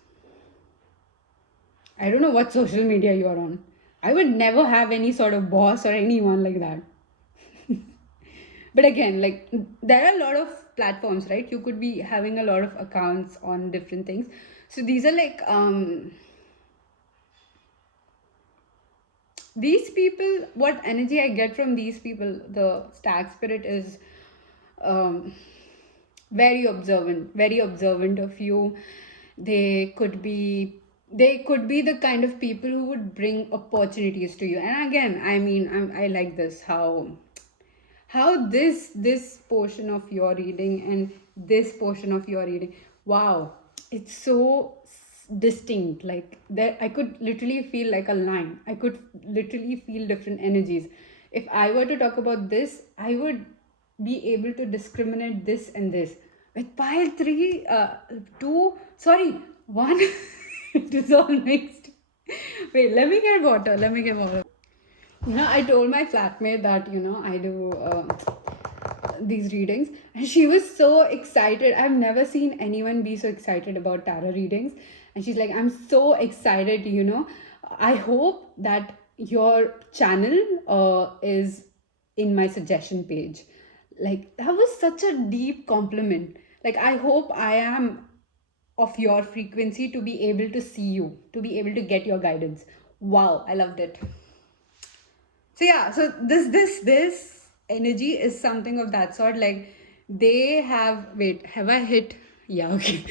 I don't know what social media you're on. I would never have any sort of boss or anyone like that. But again, like there are a lot of platforms, right? You could be having a lot of accounts on different things. So these are like these people, what energy I get from these people, the stag spirit is um, very observant of you. They could be the kind of people who would bring opportunities to you. And again, I mean, I like this how this portion of your reading and this portion of your reading, wow, it's so distinct. Like there, I could literally feel like a line. I could literally feel different energies. If I were to talk about this, I would be able to discriminate this and this. With pile three, two, sorry, one. It is all mixed. Wait, let me get water. Let me get water. I told my flatmate that, I do these readings, and she was so excited. I've never seen anyone be so excited about tarot readings. And she's like, I'm so excited, I hope that your channel is in my suggestion page. Like, that was such a deep compliment. Like, I hope I am of your frequency to be able to see you, to be able to get your guidance. Wow, I loved it. So yeah, so this energy is something of that sort. Like they have, wait, have I hit? Yeah, okay.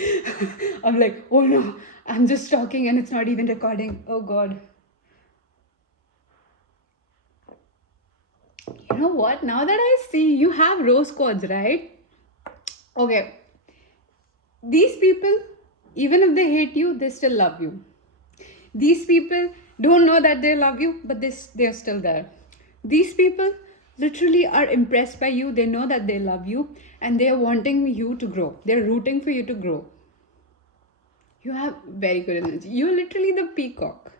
I'm like, oh no, I'm just talking and it's not even recording. Oh god. You know what? Now that I see, you have rose quartz, right? Okay. These people, even if they hate you, they still love you. These people don't know that they love you, but they're still there. These people literally are impressed by you. They know that they love you and they are wanting you to grow. They're rooting for you to grow. You have very good energy. You're literally the peacock.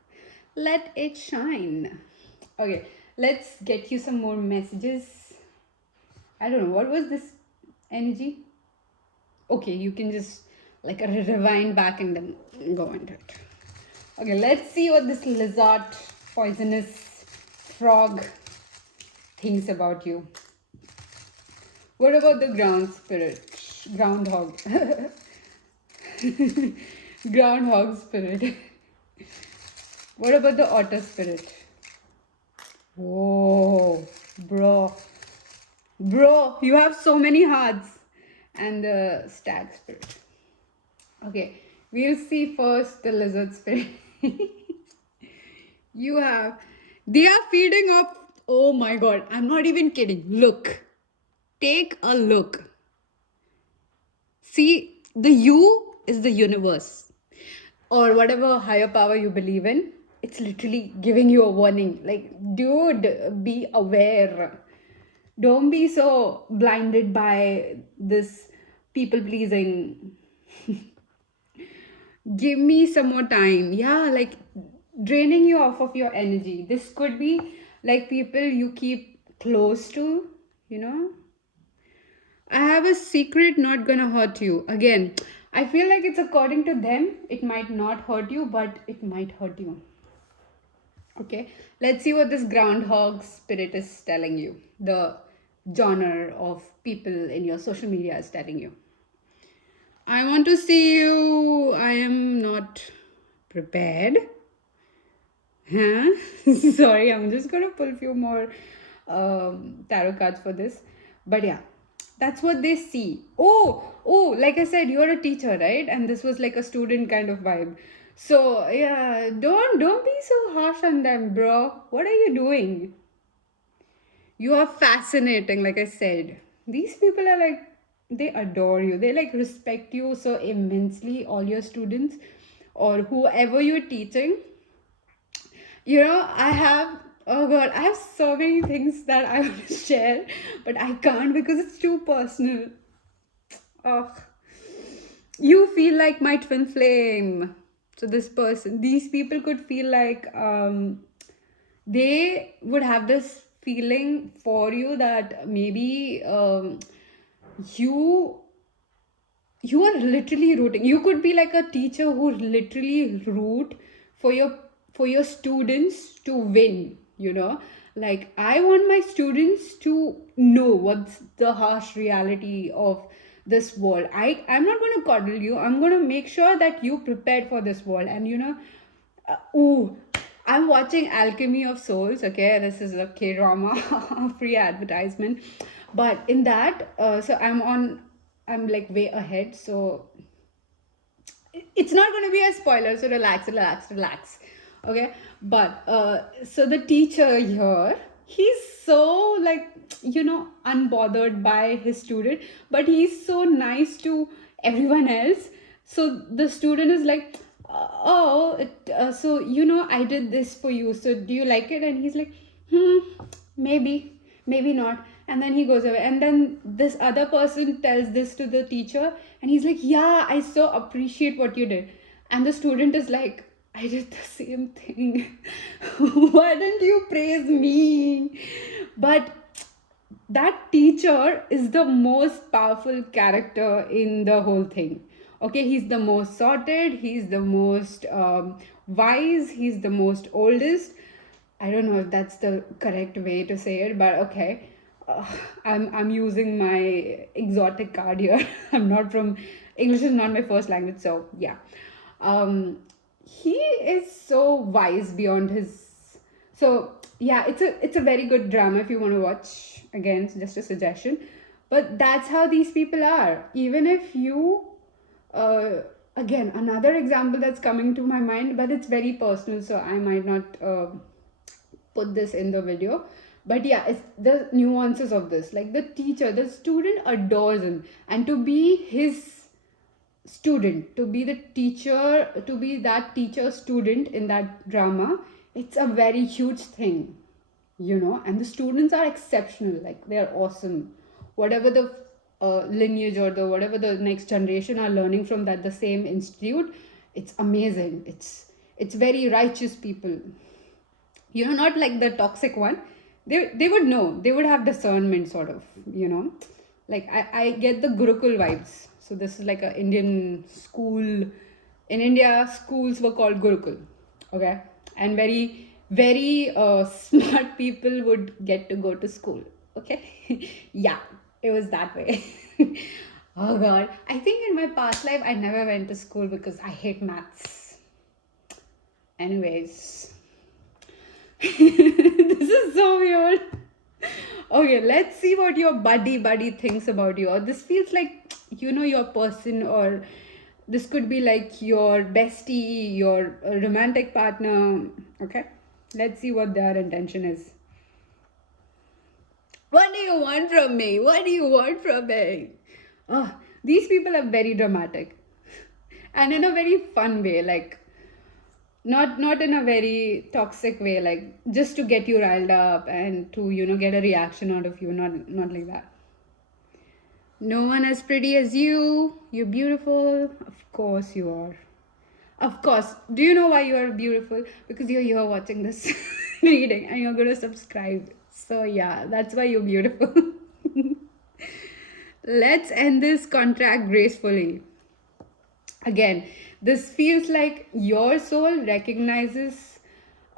Let it shine. Okay, let's get you some more messages. I don't know, what was this energy? Okay, you can just like rewind back and then go into it. Okay, let's see what this lizard, poisonous frog thinks about you. What about the ground spirit? Groundhog. Groundhog spirit. What about the otter spirit? Whoa, bro. Bro, you have so many hearts. And the stag spirit. Okay, we'll see first the lizard spirit. They are feeding off. Oh my god, I'm not even kidding. Look, take a look. See, the you is the universe or whatever higher power you believe in. It's literally giving you a warning. Like, dude, be aware. Don't be so blinded by this people pleasing. Give me some more time. Yeah, like draining you off of your energy. This could be like people you keep close to, you know. I have a secret not gonna hurt you. Again, I feel like it's according to them. It might not hurt you, but it might hurt you. Okay, let's see what this groundhog spirit is telling you. The genre of people in your social media is telling you. I want to see you. I am not prepared. Huh? Sorry, I'm just gonna pull a few more tarot cards for this. But yeah, that's what they see. Oh, like I said, you're a teacher, right? And this was like a student kind of vibe. So yeah, don't be so harsh on them, bro. What are you doing? You are fascinating, like I said. these people are like, they adore you, they like respect you so immensely, all your students or whoever you're teaching. I have, oh god, I have so many things that I want to share, but I can't because it's too personal. Oh, you feel like my twin flame. So these people could feel like they would have this feeling for you that maybe you you are literally rooting. You could be like a teacher who literally root for your students to win, like I want my students to know what's the harsh reality of this world. I'm not going to coddle you, I'm going to make sure that you prepared for this world. And ooh, I'm watching Alchemy of Souls. Okay, this is a K drama, free advertisement. But in that, so I'm like way ahead. So it's not going to be a spoiler. So relax, relax, relax. Okay, but so the teacher here, he's so like unbothered by his student, but he's so nice to everyone else. So the student is like, so I did this for you, so do you like it? And he's like, maybe, maybe not. And then he goes away, and then this other person tells this to the teacher, and he's like, yeah, I so appreciate what you did. And the student is like, I did the same thing. Why didn't you praise me? But that teacher is the most powerful character in the whole thing. Okay, he's the most sorted, he's the most wise, he's the most oldest. I don't know if that's the correct way to say it, but okay. uh, I'm using my exotic card here. I'm not from English is not my first language, so yeah. He is so wise beyond his. So yeah, it's a very good drama if you want to watch. Again, it's just a suggestion, but that's how these people are. Even if you, uh, again, another example that's coming to my mind, but it's very personal, so I might not put this in the video. But yeah, it's the nuances of this. Like the student adores him, and to be his student, to be the teacher, to be that teacher student in that drama, it's a very huge thing, and the students are exceptional, like they're awesome. Whatever the lineage or the whatever the next generation are learning from that the same institute, it's amazing. It's very righteous people, not like the toxic one. They would know, they would have discernment, sort of, like I get the Gurukul vibes. So this is like a Indian school. In India, schools were called Gurukul. Okay, and very very smart people would get to go to school. Okay. Yeah, it was that way. Oh god, I think in my past life I never went to school because I hate maths. Anyways. This is so weird. Okay, let's see what your buddy thinks about you. Or this feels like your person, or this could be like your bestie, your romantic partner. Okay, let's see what their intention is. What do you want from me? What do you want from me? Oh, these people are very dramatic, and in a very fun way. Like not in a very toxic way, like just to get you riled up and to get a reaction out of you, not like that. No one as pretty as you, you're beautiful. Of course you are. Of course. Do you know why you are beautiful? Because you're here watching this reading and you're going to subscribe. So yeah, that's why you're beautiful. Let's end this contract gracefully. Again, this feels like your soul recognizes.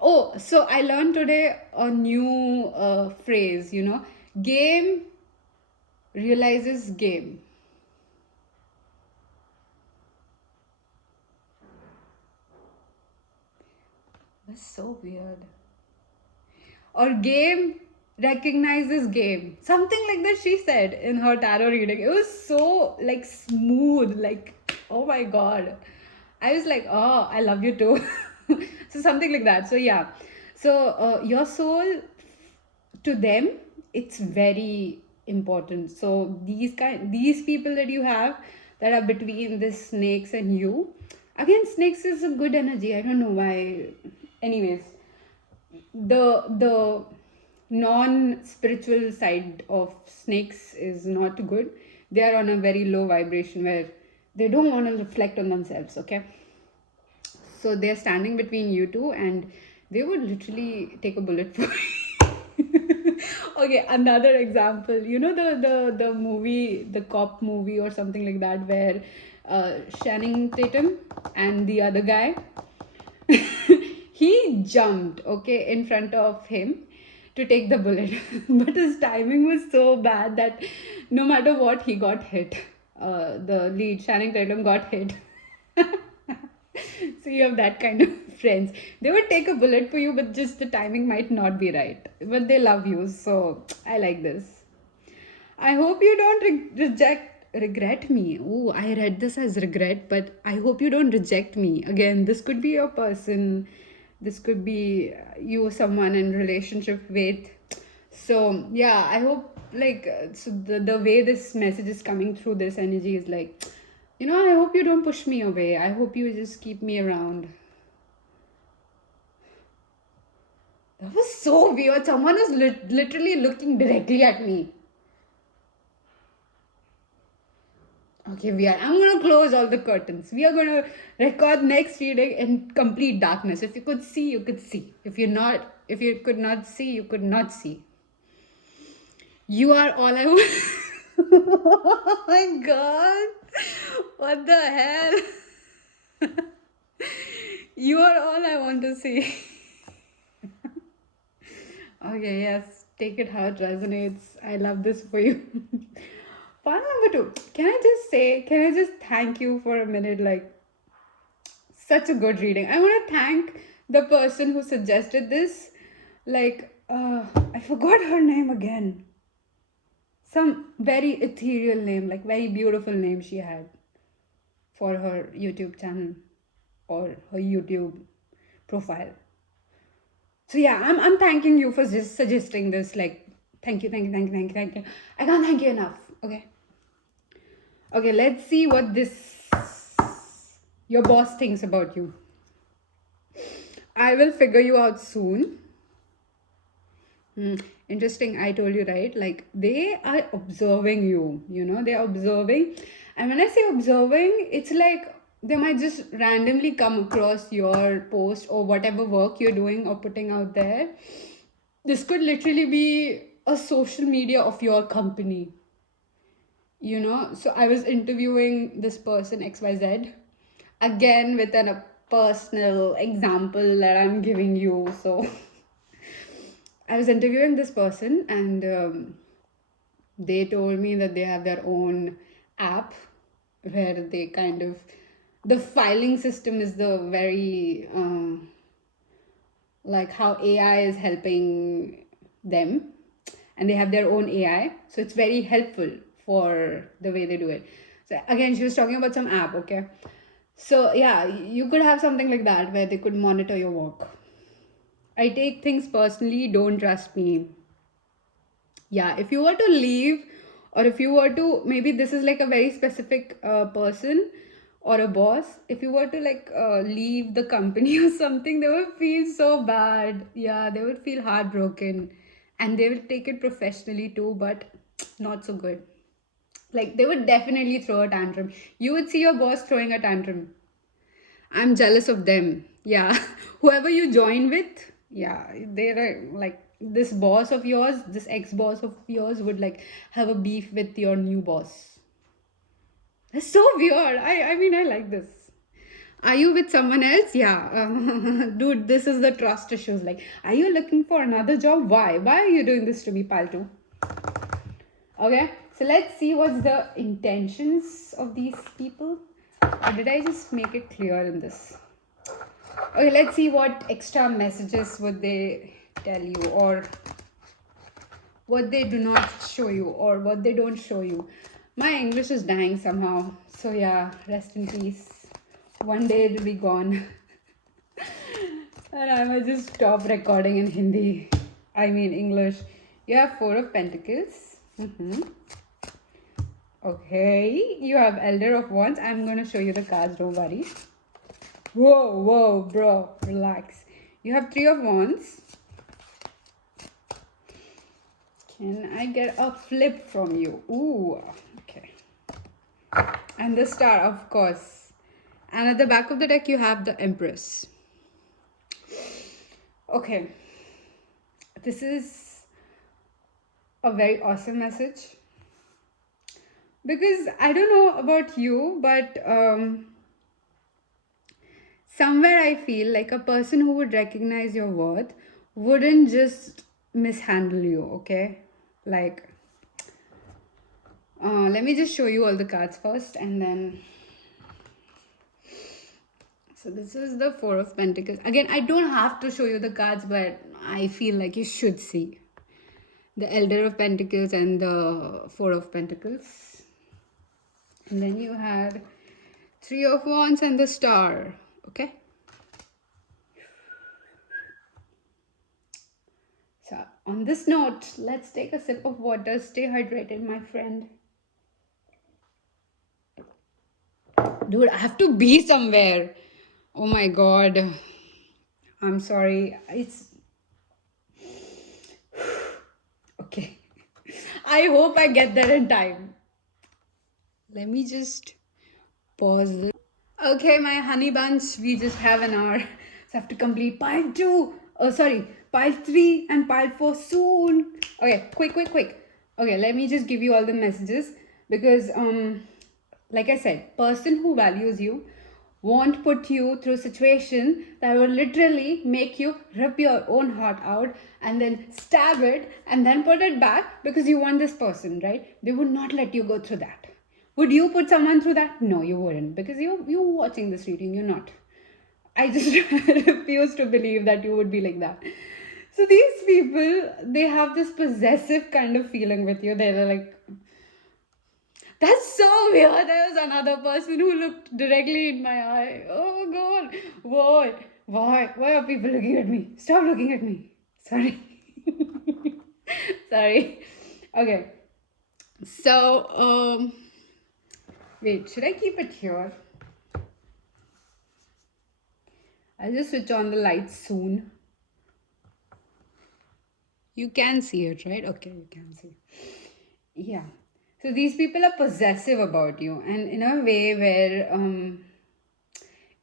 Oh, so I learned today a new phrase, game realizes game. That's so weird. Or game recognizes game. Something like that she said in her tarot reading. It was so like smooth, like oh my god. I was like, oh, I love you too. So something like that. So yeah. So your soul, to them, it's very important. So these people that you have that are between the snakes and you, again, snakes is a good energy. I don't know why. Anyways, the non spiritual side of snakes is not good. They are on a very low vibration where they don't want to reflect on themselves. Okay, so they're standing between you two, and they would literally take a bullet for you. Okay, another example. You know the movie, the cop movie or something like that, where Channing Tatum and the other guy, he jumped, okay, in front of him to take the bullet, but his timing was so bad that no matter what, he got hit. The lead, Channing Tatum, got hit. So you have that kind of friends. They would take a bullet for you, but just the timing might not be right. But they love you, so I like this. I hope you don't regret me. Oh, I read this as regret, but I hope you don't reject me. Again, this could be your person. This could be you, someone in relationship with. So yeah, I hope so the way this message is coming through, this energy is like, I hope you don't push me away. I hope you just keep me around. That was so weird. Someone was literally looking directly at me. Okay, I'm gonna close all the curtains. We are gonna record next reading in complete darkness. If you could see, you could see. If you could not see, you could not see. You are all I want. Oh my god. What the hell? You are all I want to see. Okay, yes. Take it how it resonates. I love this for you. File number 2. Can I just thank you for a minute? Like, such a good reading. I want to thank the person who suggested this. Like, I forgot her name again. Some very ethereal name, like very beautiful name she had for her YouTube channel or her YouTube profile. So yeah, I'm thanking you for just suggesting this. Like, thank you. I can't thank you enough. Okay, let's see what your boss thinks about you. I will figure you out soon. Interesting. I told you, right? Like, they are observing you, they're observing. And when I say observing, it's like they might just randomly come across your post or whatever work you're doing or putting out there. This could literally be a social media of your company. So I was interviewing this person, XYZ, again with a personal example that I'm giving you. So I was interviewing this person, and they told me that they have their own app where they the filing system is the very like how AI is helping them, and they have their own AI, so it's very helpful for the way they do it. So again, she was talking about some app. Okay, so yeah, you could have something like that where they could monitor your work. I take things personally, don't trust me. Yeah, if you were to leave, or if you were to, maybe this is like a very specific person or a boss, if you were to leave the company or something, they would feel so bad. Yeah, they would feel heartbroken, and they will take it professionally too, but not so good. Like, they would definitely throw a tantrum. You would see your boss throwing a tantrum. I'm jealous of them. Yeah. Whoever you join with, yeah, they're like, this boss of yours, this ex-boss of yours would have a beef with your new boss. That's so weird. I mean, I like this. Are you with someone else? Yeah. Dude, this is the trust issues. Like, are you looking for another job? Why? Why are you doing this to me, Paltu? Okay. So let's see what's the intentions of these people. Or did I just make it clear in this? Okay, let's see what extra messages would they tell you, or what they do not show you, or what they don't show you. My English is dying somehow. So yeah, rest in peace. One day it'll be gone. And I might just stop recording in Hindi. I mean English. You have 4 of Pentacles. Mm-hmm. Okay, you have Elder of Wands. I'm gonna show you the cards, don't worry. Whoa, whoa, bro, relax. You have Three of Wands. Can I get a flip from you? Ooh, okay. And the Star, of course. And at the back of the deck, you have the Empress. Okay, this is a very awesome message. Because I don't know about you, but somewhere I feel like a person who would recognize your worth wouldn't just mishandle you, okay? Like, let me just show you all the cards first and then. So, this is the Four of Pentacles. Again, I don't have to show you the cards, but I feel like you should see the Elder of Pentacles and the Four of Pentacles. And then you had Three of Wands and the Star, okay? So, on this note, let's take a sip of water. Stay hydrated, my friend. Dude, I have to be somewhere. Oh my god. I'm sorry. It's okay. I hope I get there in time. Let me just pause this. Okay, my honey bunch, we just have an hour. So I have to complete pile 2. Oh, sorry, pile 3 and pile 4 soon. Okay, quick. Okay, let me just give you all the messages because, like I said, person who values you won't put you through a situation that will literally make you rip your own heart out and then stab it and then put it back because you want this person, right? They would not let you go through that. Would you put someone through that? No, you wouldn't, because you're watching this reading. You're not. I just refuse to believe that you would be like that. So these people, they have this possessive kind of feeling with you. They're like, that's so weird. There was another person who looked directly in my eye. Oh God, what? Why are people looking at me? Stop looking at me. Sorry. Sorry. Okay. So wait, should I keep it here? I'll just switch on the lights soon. You can see it, right? Okay, you can see. Yeah. So these people are possessive about you, and in a way where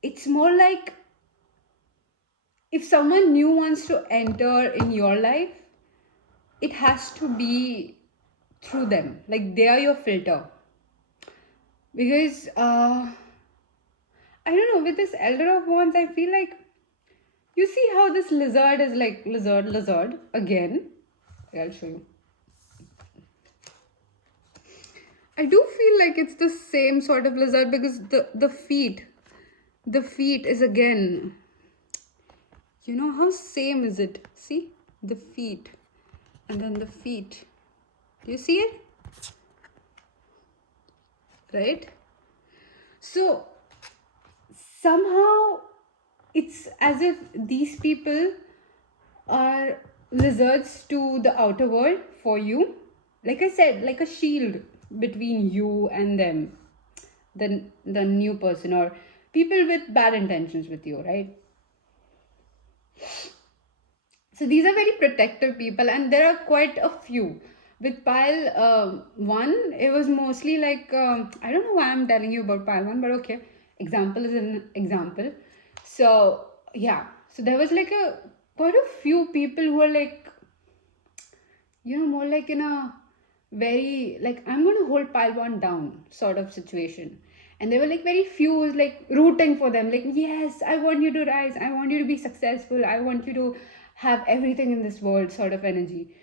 it's more like if someone new wants to enter in your life, it has to be through them. Like they are your filter. Because I don't know, with this Elder of Wands, I feel like you see how this lizard is like lizard again. I'll show you. I do feel like it's the same sort of lizard because the feet is again, you know how same is it? See the feet and then the feet. Do you see it? Right? So somehow it's as if these people are lizards to the outer world for you. Like I said, like a shield between you and them, the new person or people with bad intentions with you, right? So these are very protective people, and there are quite a few. With pile 1, it was mostly like I don't know why I'm telling you about pile 1, but okay, example is an example. So yeah, so there was like a quite a few people who are like, you know, more like in a very like I'm going to hold pile 1 down sort of situation. And there were like very few like rooting for them, like, yes, I want you to rise, I want you to be successful, I want you to have everything in this world sort of energy.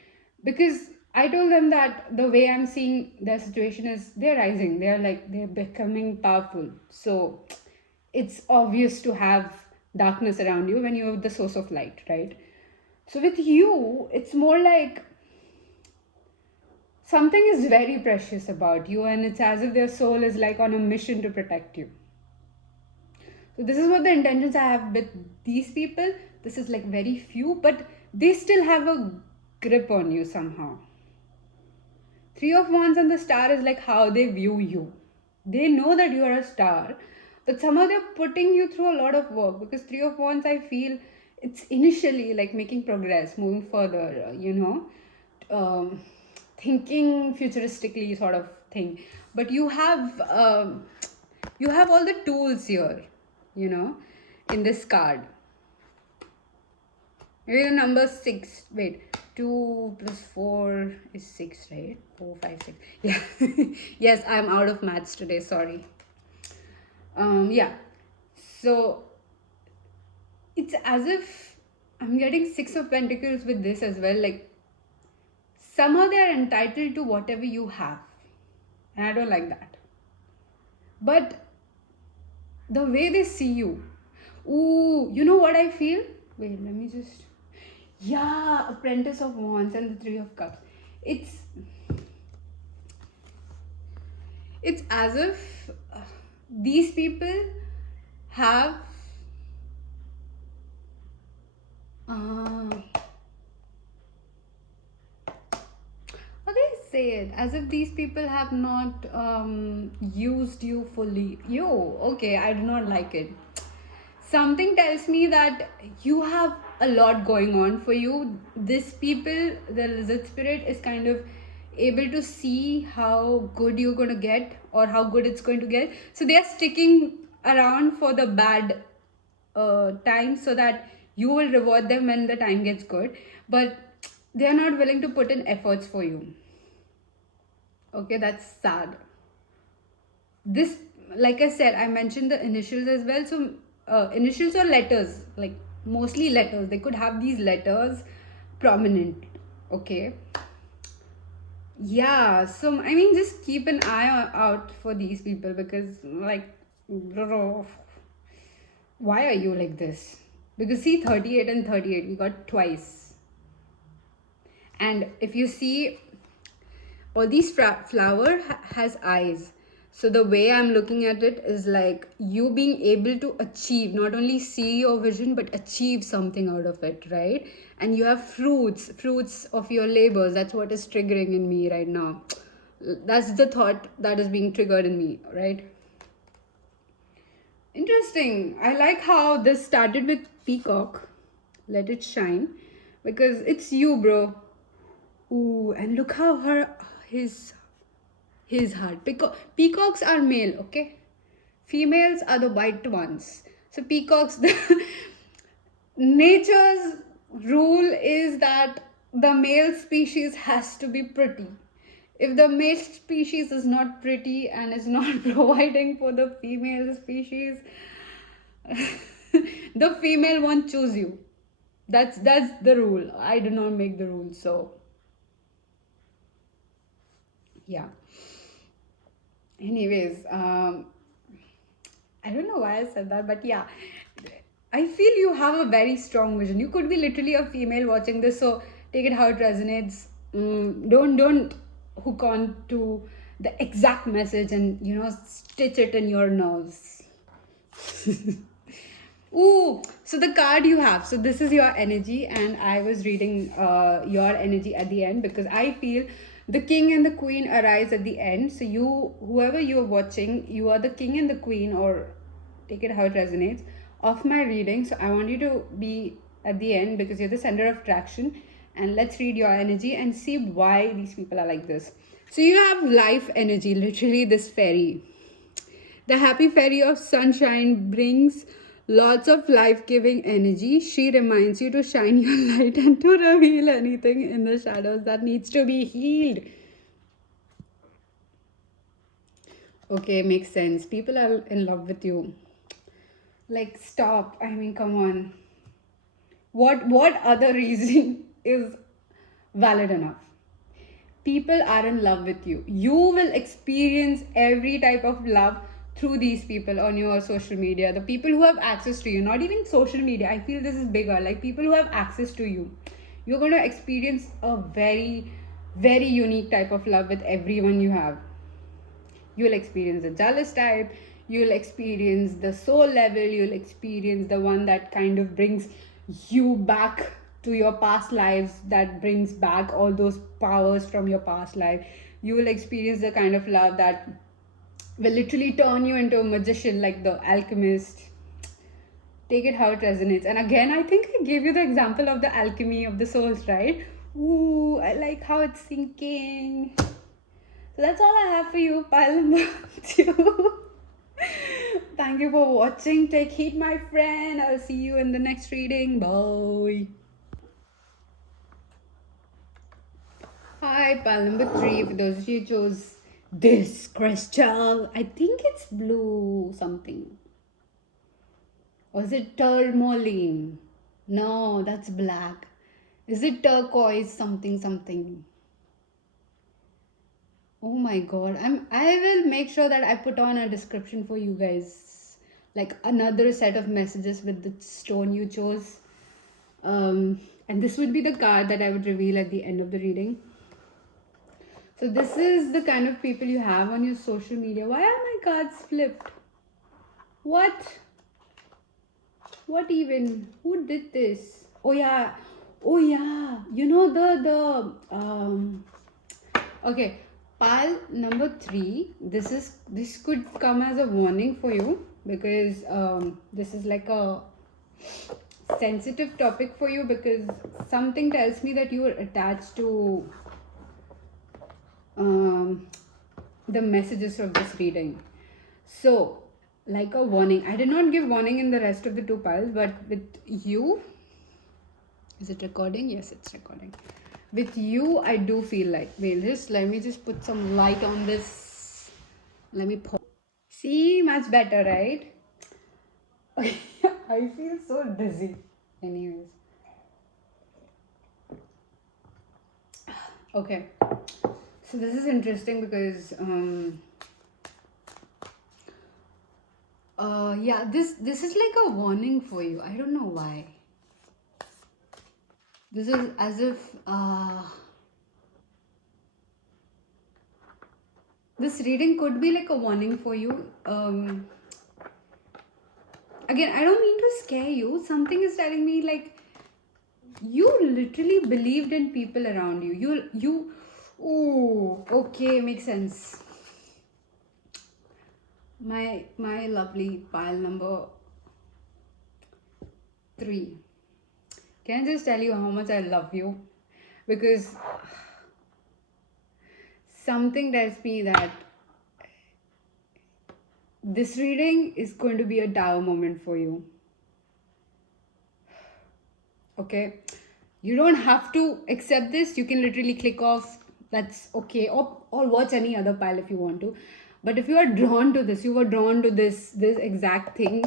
Because I told them that the way I'm seeing their situation is they're rising, they're becoming powerful. So it's obvious to have darkness around you when you have the source of light, right? So with you, it's more like something is very precious about you, and it's as if their soul is like on a mission to protect you. So this is what the intentions I have with these people. This is like very few, but they still have a grip on you somehow. Three of Wands and the star is like how they view you. They know that you are a star, but somehow they're putting you through a lot of work, because Three of Wands, I feel it's initially like making progress, moving further, um, thinking futuristically sort of thing. But you have all the tools here, you know, in this card. Maybe the number 6. Wait, 2 plus 4 is 6, right? 4, 5, 6. Yeah. Yes, I'm out of maths today. Sorry. Yeah. So it's as if I'm getting 6 of Pentacles with this as well. Like somehow they are entitled to whatever you have, and I don't like that. But the way they see you, ooh, you know what I feel? Wait, let me just. Yeah, Apprentice of Wands and the Three of Cups. It's as if these people have how do I say it? As if these people have not used you fully. Okay, I do not like it. Something tells me that you have a lot going on for you. This people, the lizard spirit, is kind of able to see how good you're going to get or how good it's going to get. So they are sticking around for the bad time, so that you will reward them when the time gets good. But they are not willing to put in efforts for you. Okay, that's sad. This, like I said, I mentioned the initials as well. So initials or letters, like mostly letters, they could have these letters prominent. Okay, yeah, so I mean, just keep an eye out for these people, because like, why are you like this? Because see, 38 and 38 we got twice. And if you see, all these flower has eyes. So the way I'm looking at it is like you being able to achieve, not only see your vision, but achieve something out of it, right? And you have fruits of your labors. That's what is triggering in me right now. That's the thought that is being triggered in me, right? Interesting. I like how this started with peacock. Let it shine. Because it's you, bro. Ooh, and look how his heart. Peacocks are male, okay? Females are the white ones. So peacocks, nature's rule is that the male species has to be pretty. If the male species is not pretty and is not providing for the female species, the female won't choose you. That's the rule. I do not make the rules, so yeah. Anyways, I don't know why I said that, but yeah, I feel you have a very strong vision. You could be literally a female watching this, so take it how it resonates. Don't hook on to the exact message and stitch it in your nerves. Ooh, so the card you have. So this is your energy, and I was reading your energy at the end, because I feel the king and the queen arise at the end. So you, whoever you're watching, you are the king and the queen, or take it how it resonates, of my reading. So I want you to be at the end, because you're the center of attraction. And let's read your energy and see why these people are like this. So you have life energy, literally this fairy. The happy fairy of sunshine brings lots of life-giving energy. She reminds you to shine your light and to reveal anything in the shadows that needs to be healed. Okay, makes sense. People are in love with you. Like, stop. I mean, come on. What other reason is valid enough? People are in love with you. You will experience every type of love through these people on your social media. The people who have access to you, not even social media. I feel this is bigger. Like people who have access to you. You're going to experience a very, very unique type of love with everyone you have. You'll experience the jealous type. You'll experience the soul level. You'll experience the one that kind of brings you back to your past lives, that brings back all those powers from your past life. you will experience the kind of love that will literally turn you into a magician, like the alchemist. Take it how it resonates. And again, I think I gave you the example of the alchemy of the souls, right? Ooh, I like how it's sinking. So that's all I have for you, pile number 2. Thank you for watching. Take heed, my friend. I'll see you in the next reading. Bye. Hi, pile number 3. For those of you who chose this crystal, I think it's blue something. Or is it tourmaline? No, that's black. Is it turquoise something something? Oh my god. I will make sure that I put on a description for you guys. Like another set of messages with the stone you chose. And this would be the card that I would reveal at the end of the reading. So this is the kind of people you have on your social media. Why are my cards flipped? What? What even? Who did this? Oh yeah. Oh yeah. You know okay. Pile number 3. This could come as a warning for you, because this is like a sensitive topic for you, because something tells me that you are attached to the messages of this reading. So, like a warning. I did not give warning in the rest of the 2 piles, but with you, is it recording? Yes, it's recording. With you, I do feel like, wait, let me just put some light on this. Let me pause. See, much better, right? I feel so dizzy. Anyways. Okay. So this is interesting because yeah, this is like a warning for you. I don't know why. This is as if this reading could be like a warning for you. Again, I don't mean to scare you. Something is telling me like you literally believed in people around you. Oh, okay, makes sense. My lovely pile number 3. Can I just tell you how much I love you? Because something tells me that this reading is going to be a Tao moment for you. Okay? You don't have to accept this. You can literally click off. That's okay. Or watch any other pile if you want to. But if you are drawn to this, you were drawn to this exact thing,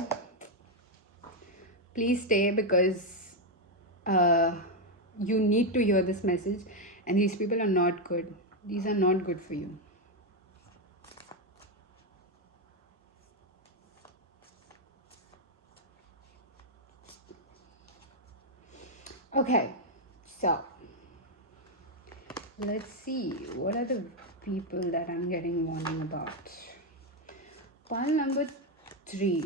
please stay, because you need to hear this message. And these people are not good. These are not good for you. Okay, so let's see what are the people that I'm getting warning about. Pile number 3.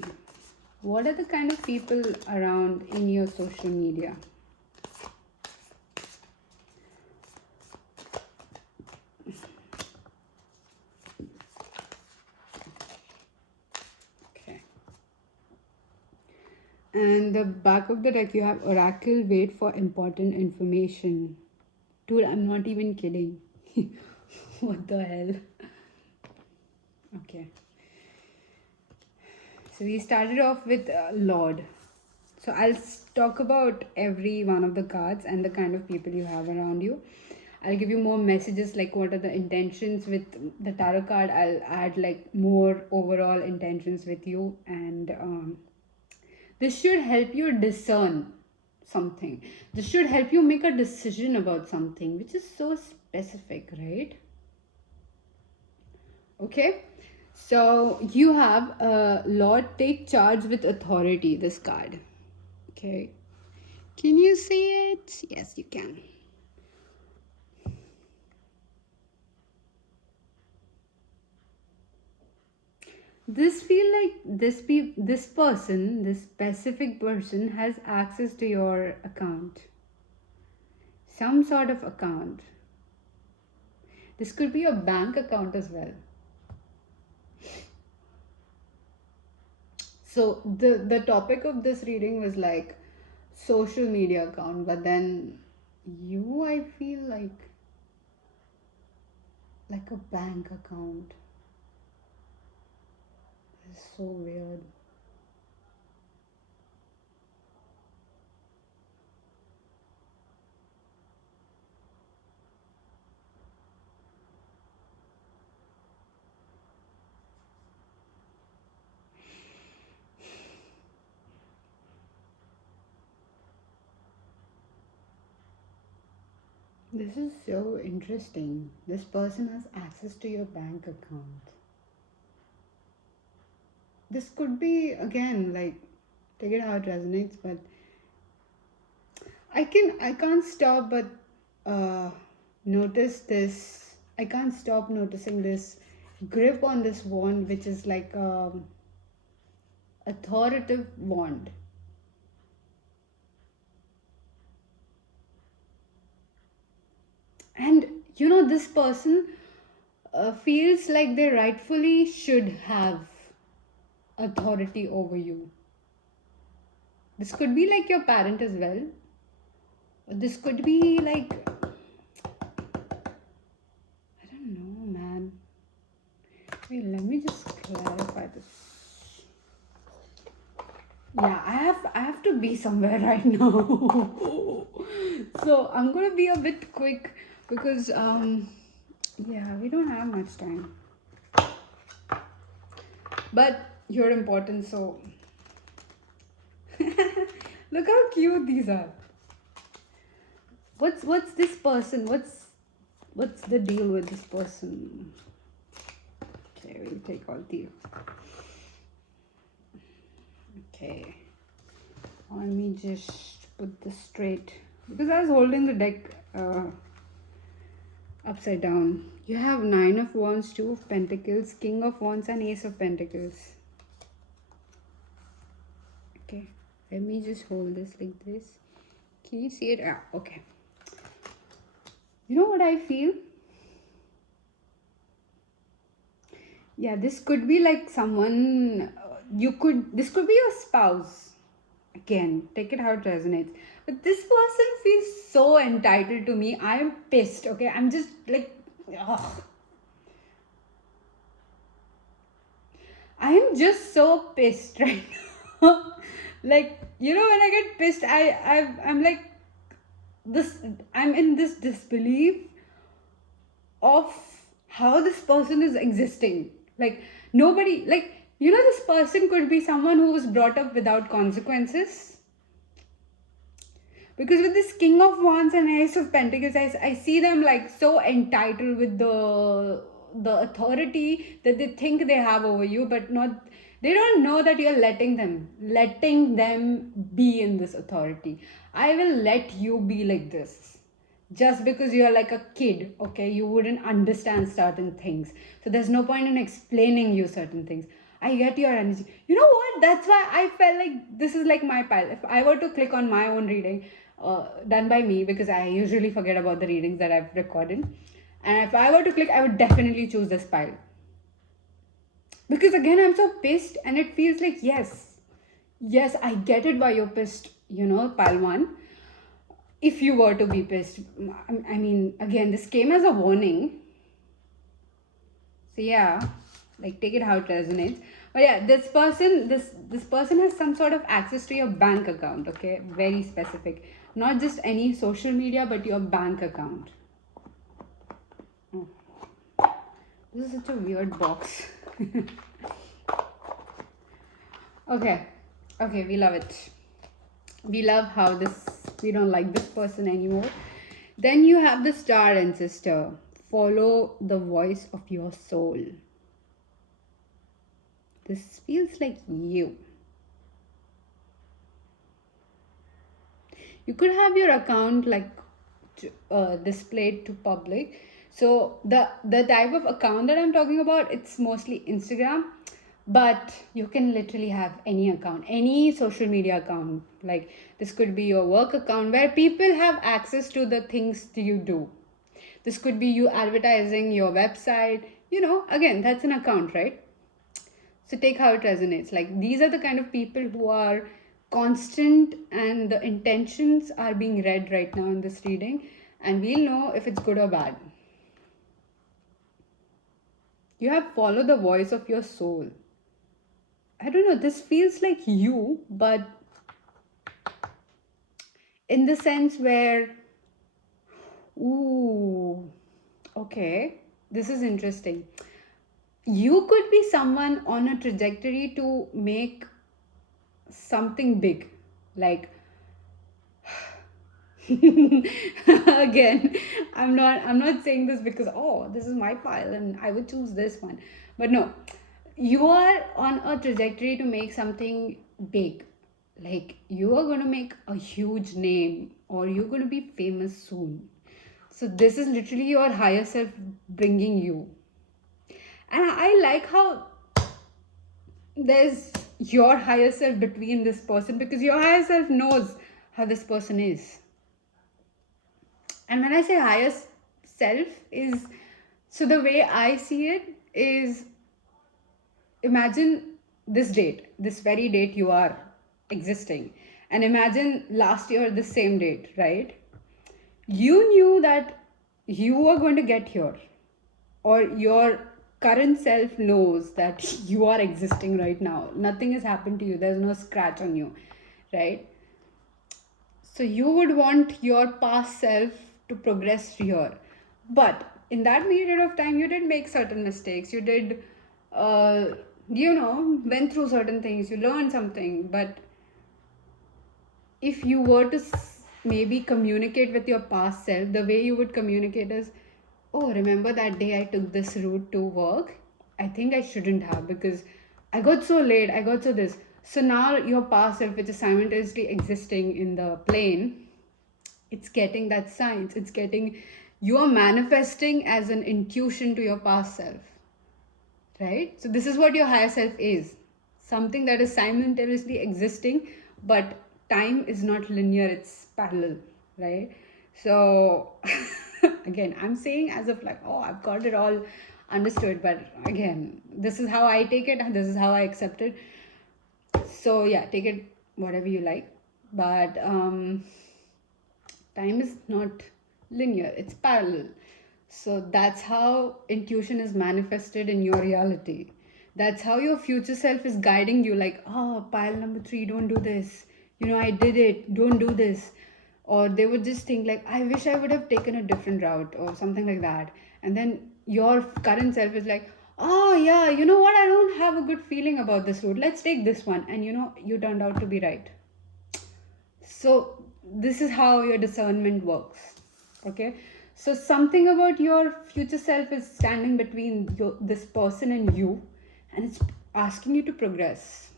What are the kind of people around in your social media? Okay. And the back of the deck you have Oracle, wait for important information. Dude, I'm not even kidding. What the hell? Okay. So we started off with Lord. So I'll talk about every one of the cards and the kind of people you have around you. I'll give you more messages like what are the intentions with the tarot card. I'll add like more overall intentions with you, and this should help you discern something. This should help you make a decision about something, which is so specific, right? Okay. So you have Lord, take charge with authority, this card. Okay. Can you see it? Yes, you can. This feel like this person, this specific person has access to your account. Some sort of account. This could be your bank account as well. So the topic of this reading was like social media account, but then you, I feel like a bank account. It's so weird. This is so interesting. This person has access to your bank account. This could be again like, take it how it resonates, but I can't stop but notice this. I can't stop noticing this grip on this wand, which is like authoritative wand. And this person feels like they rightfully should have authority over you. This could be like your parent as well. This could be like, I don't know, man. Wait, let me just clarify this. Yeah, I have to be somewhere right now. So I'm gonna be a bit quick because yeah, we don't have much time. But you're important, so look how cute these are. What's this person? What's the deal with this person? Okay, we'll take all the. Okay, let me just put this straight because I was holding the deck upside down. You have 9 of Wands, 2 of Pentacles, King of Wands, and Ace of Pentacles. Okay, let me just hold this like this. Can you see it? Ah, okay. You know what I feel? Yeah, this could be like someone this could be your spouse. Again, take it how it resonates. But this person feels so entitled to me. I am pissed, okay? I'm just like, ugh. I am just so pissed right now. Like, when I get pissed, I'm like this. I'm in this disbelief of how this person is existing. Like nobody, like this person could be someone who was brought up without consequences. Because with this King of Wands and Ace of Pentacles, I see them like so entitled with the authority that they think they have over you, but not. They don't know that you're letting them be in this authority. I will let you be like this. Just because you're like a kid, okay, you wouldn't understand certain things. So there's no point in explaining you certain things. I get your energy. You know what? That's why I felt like this is like my pile. If I were to click on my own reading, done by me, because I usually forget about the readings that I've recorded, and if I were to click, I would definitely choose this pile. Because again, I'm so pissed, and it feels like yes, I get it why you're pissed. Pile one. If you were to be pissed, I mean, again, this came as a warning. So yeah, like take it how it resonates. But yeah, this person has some sort of access to your bank account. Okay, very specific. Not just any social media, but your bank account. Oh. This is such a weird box. Okay, we love it. We love how we don't like this person anymore. Then you have the Star Ancestor. Follow the voice of your soul. This feels like you. You could have your account like displayed to public. So the type of account that I'm talking about, it's mostly Instagram. But you can literally have any account, any social media account. Like this could be your work account where people have access to the things you do. This could be you advertising your website. Again, that's an account, right? So take how it resonates. Like, these are the kind of people who are constant, and the intentions are being read right now in this reading, and we'll know if it's good or bad. You have followed the voice of your soul. I don't know, this feels like you, but in the sense where, ooh, okay, this is interesting. You could be someone on a trajectory to make something big. Like, again, I'm not saying this because, oh, this is my pile and I would choose this one. But no, you are on a trajectory to make something big. Like, you are going to make a huge name, or you're going to be famous soon. So this is literally your higher self bringing you. And I like how there's your higher self between this person, because your higher self knows how this person is. And when I say higher self, is, so the way I see it is, imagine this very date you are existing, and imagine last year the same date, right? You knew that you were going to get here, or your current self knows that you are existing right now. Nothing has happened to you, there's no scratch on you, right? So you would want your past self to progress here. But in that period of time, you did make certain mistakes. You did, went through certain things. You learned something. But if you were to maybe communicate with your past self, the way you would communicate is, oh, remember that day I took this route to work? I think I shouldn't have, because I got so late, I got so this. So now your past self, which is simultaneously existing in the plane, it's getting that signs. It's getting, you are manifesting as an intuition to your past self, right? So this is what your higher self is, something that is simultaneously existing, but time is not linear, it's parallel, right? So again, I'm saying as if like, oh, I've got it all understood, but again, this is how I take it and this is how I accept it. So yeah, take it whatever you like, but time is not linear, it's parallel. So that's how intuition is manifested in your reality. That's how your future self is guiding you, like, oh, pile number 3, don't do this. I did it, don't do this. Or they would just think, like, I wish I would have taken a different route, or something like that. And then your current self is like, oh, yeah, you know what? I don't have a good feeling about this route. Let's take this one. And you turned out to be right. So this is how your discernment works. Okay, so something about your future self is standing between this person and you, and it's asking you to progress.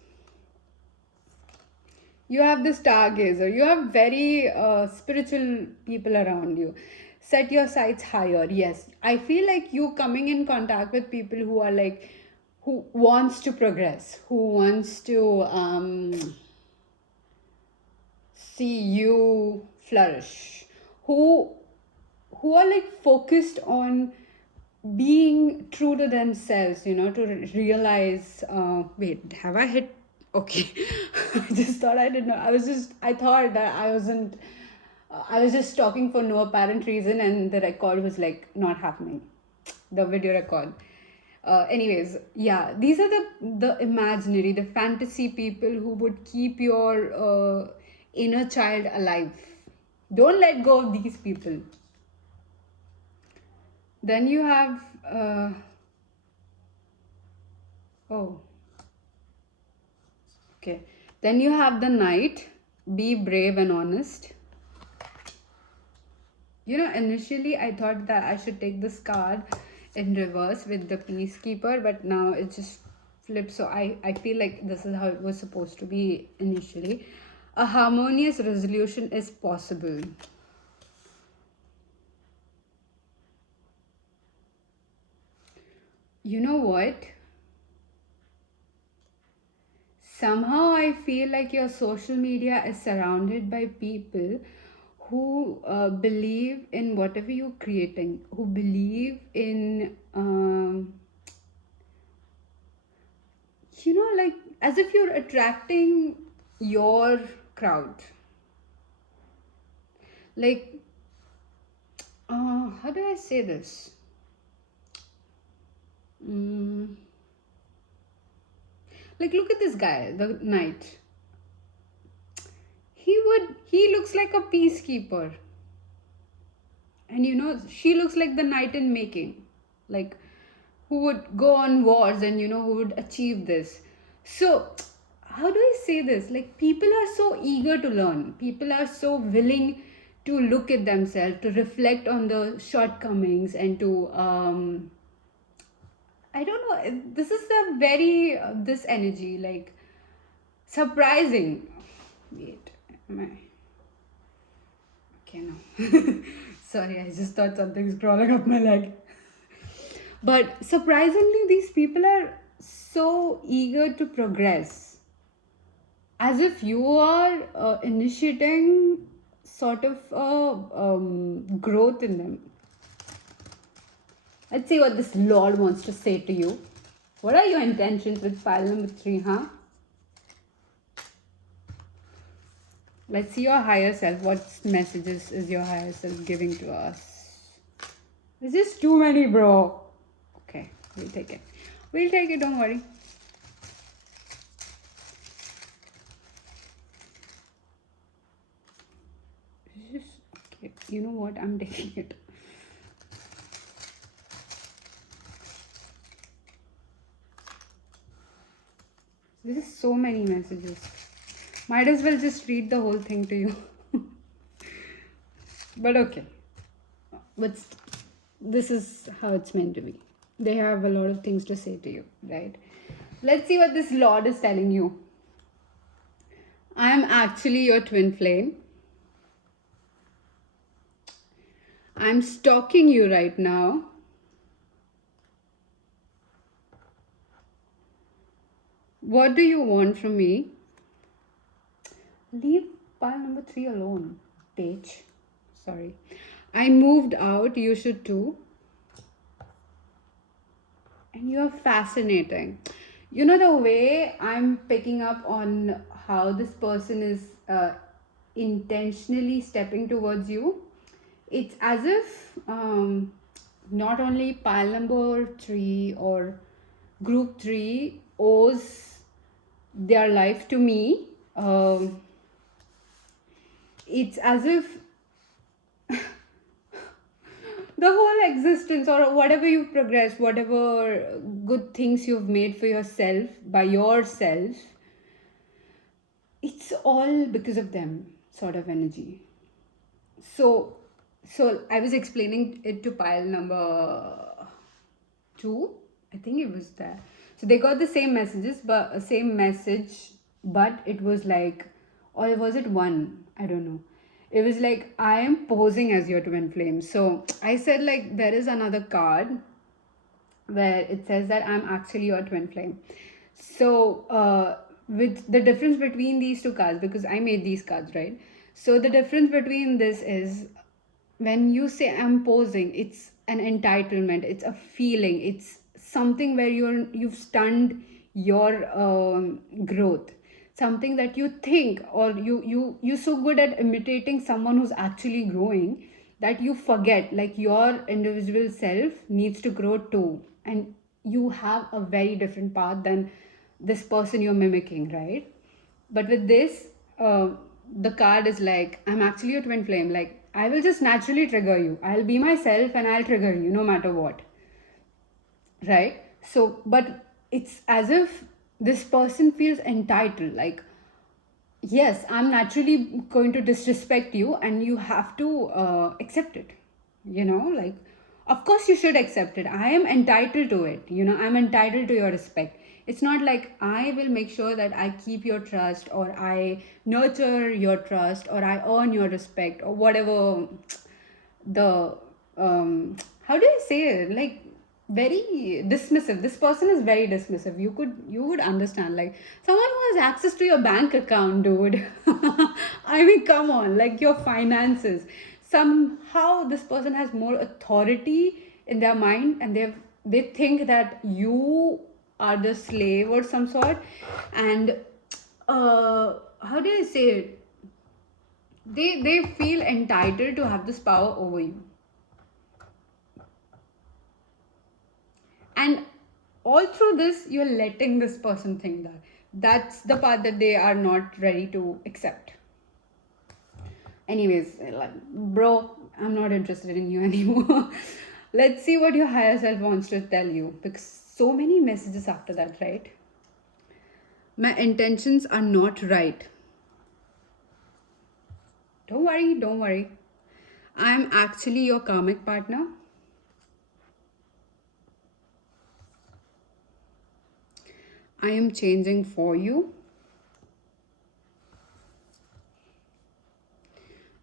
You have the stargazer, you have very spiritual people around you. Set your sights higher. Yes, I feel like you coming in contact with people who are like, who wants to progress, who wants to see you flourish, who are like focused on being true to themselves, to realize, wait, have I hit, okay. I just thought I didn't know, I thought that I was just talking for no apparent reason, and the record was like not happening, the video record. Anyways, yeah, these are the imaginary, the fantasy people who would keep your inner child alive. Don't let go of these people. Then you have oh, okay. Then you have the knight. Be brave and honest. Initially I thought that I should take this card in reverse with the peacekeeper, but now it just flips. So I feel like this is how it was supposed to be initially. A harmonious resolution is possible. You know what? Somehow I feel like your social media is surrounded by people who believe in whatever you're creating, who believe in, like as if you're attracting your crowd. Like, how do I say this? Mm, like, look at this guy, the knight. He looks like a peacekeeper, and she looks like the knight in making, like who would go on wars and who would achieve this. So how do I say this? Like, people are so eager to learn, people are so willing to look at themselves, to reflect on the shortcomings, and to I don't know, this is a very this energy, like, surprising. Wait, am I okay now? Sorry, I just thought something's crawling up my leg. But surprisingly, these people are so eager to progress, as if you are initiating sort of growth in them. Let's see what this Lord wants to say to you. What are your intentions with pile number 3, huh? Let's see your higher self. What messages is your higher self giving to us? There's just too many, bro. Okay, we'll take it. We'll take it, don't worry. Just, okay, you know what? I'm taking it. This is so many messages. Might as well just read the whole thing to you. But okay. But this is how it's meant to be. They have a lot of things to say to you, right? Let's see what this Lord is telling you. I am actually your twin flame. I'm stalking you right now. What do you want from me? Leave pile number 3 alone, page. Sorry. I moved out, you should too. And you're fascinating. You know, the way I'm picking up on how this person is intentionally stepping towards you, it's as if not only pile number 3 or group 3 owes their life to me. It's as if the whole existence, or whatever you've progressed, whatever good things you've made for yourself by yourself, it's all because of them, sort of energy. So I was explaining it to pile number 2. I think it was there. So they got the same messages, but same message, but it was like, or was it 1? I don't know. It was like, I am posing as your twin flame. So I said, like, there is another card where it says that I'm actually your twin flame. So with the difference between these two cards, because I made these cards, right? So the difference between this is, when you say I'm posing, it's an entitlement, it's a feeling, it's something where you've stunned your growth, something that you think, or you're so good at imitating someone who's actually growing that you forget, like, your individual self needs to grow too, and you have a very different path than this person you're mimicking, right? But with this, the card is like, I'm actually a twin flame. Like, I will just naturally trigger you. I'll be myself and I'll trigger you no matter what. Right? So, but it's as if this person feels entitled. Like, yes, I'm naturally going to disrespect you, and you have to accept it. Like, of course you should accept it. I am entitled to it. I'm entitled to your respect. It's not like I will make sure that I keep your trust, or I nurture your trust, or I earn your respect, or whatever the how do I say it? Like, very dismissive. This person is very dismissive. You would understand, like someone who has access to your bank account, dude. I mean, come on, like your finances. Somehow this person has more authority in their mind, and they think that you are the slave or some sort. And how do I say it? They feel entitled to have this power over you. And all through this, you're letting this person think that. That's the part that they are not ready to accept. Anyways, like, bro, I'm not interested in you anymore. Let's see what your higher self wants to tell you, because so many messages after that, right? My intentions are not right. Don't worry, don't worry. I'm actually your karmic partner. I am changing for you.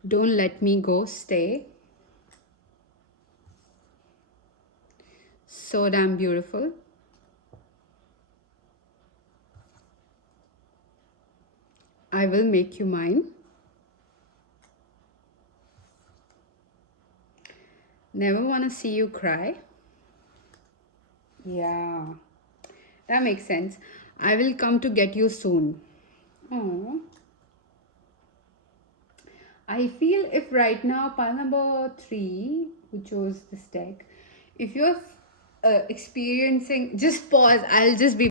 Don't let me go, stay. So damn beautiful. I will make you mine. Never want to see you cry. Yeah, that makes sense. I will come to get you soon. Oh, I feel if right now, pile number 3, who chose this deck, if you're experiencing, just pause. I'll just be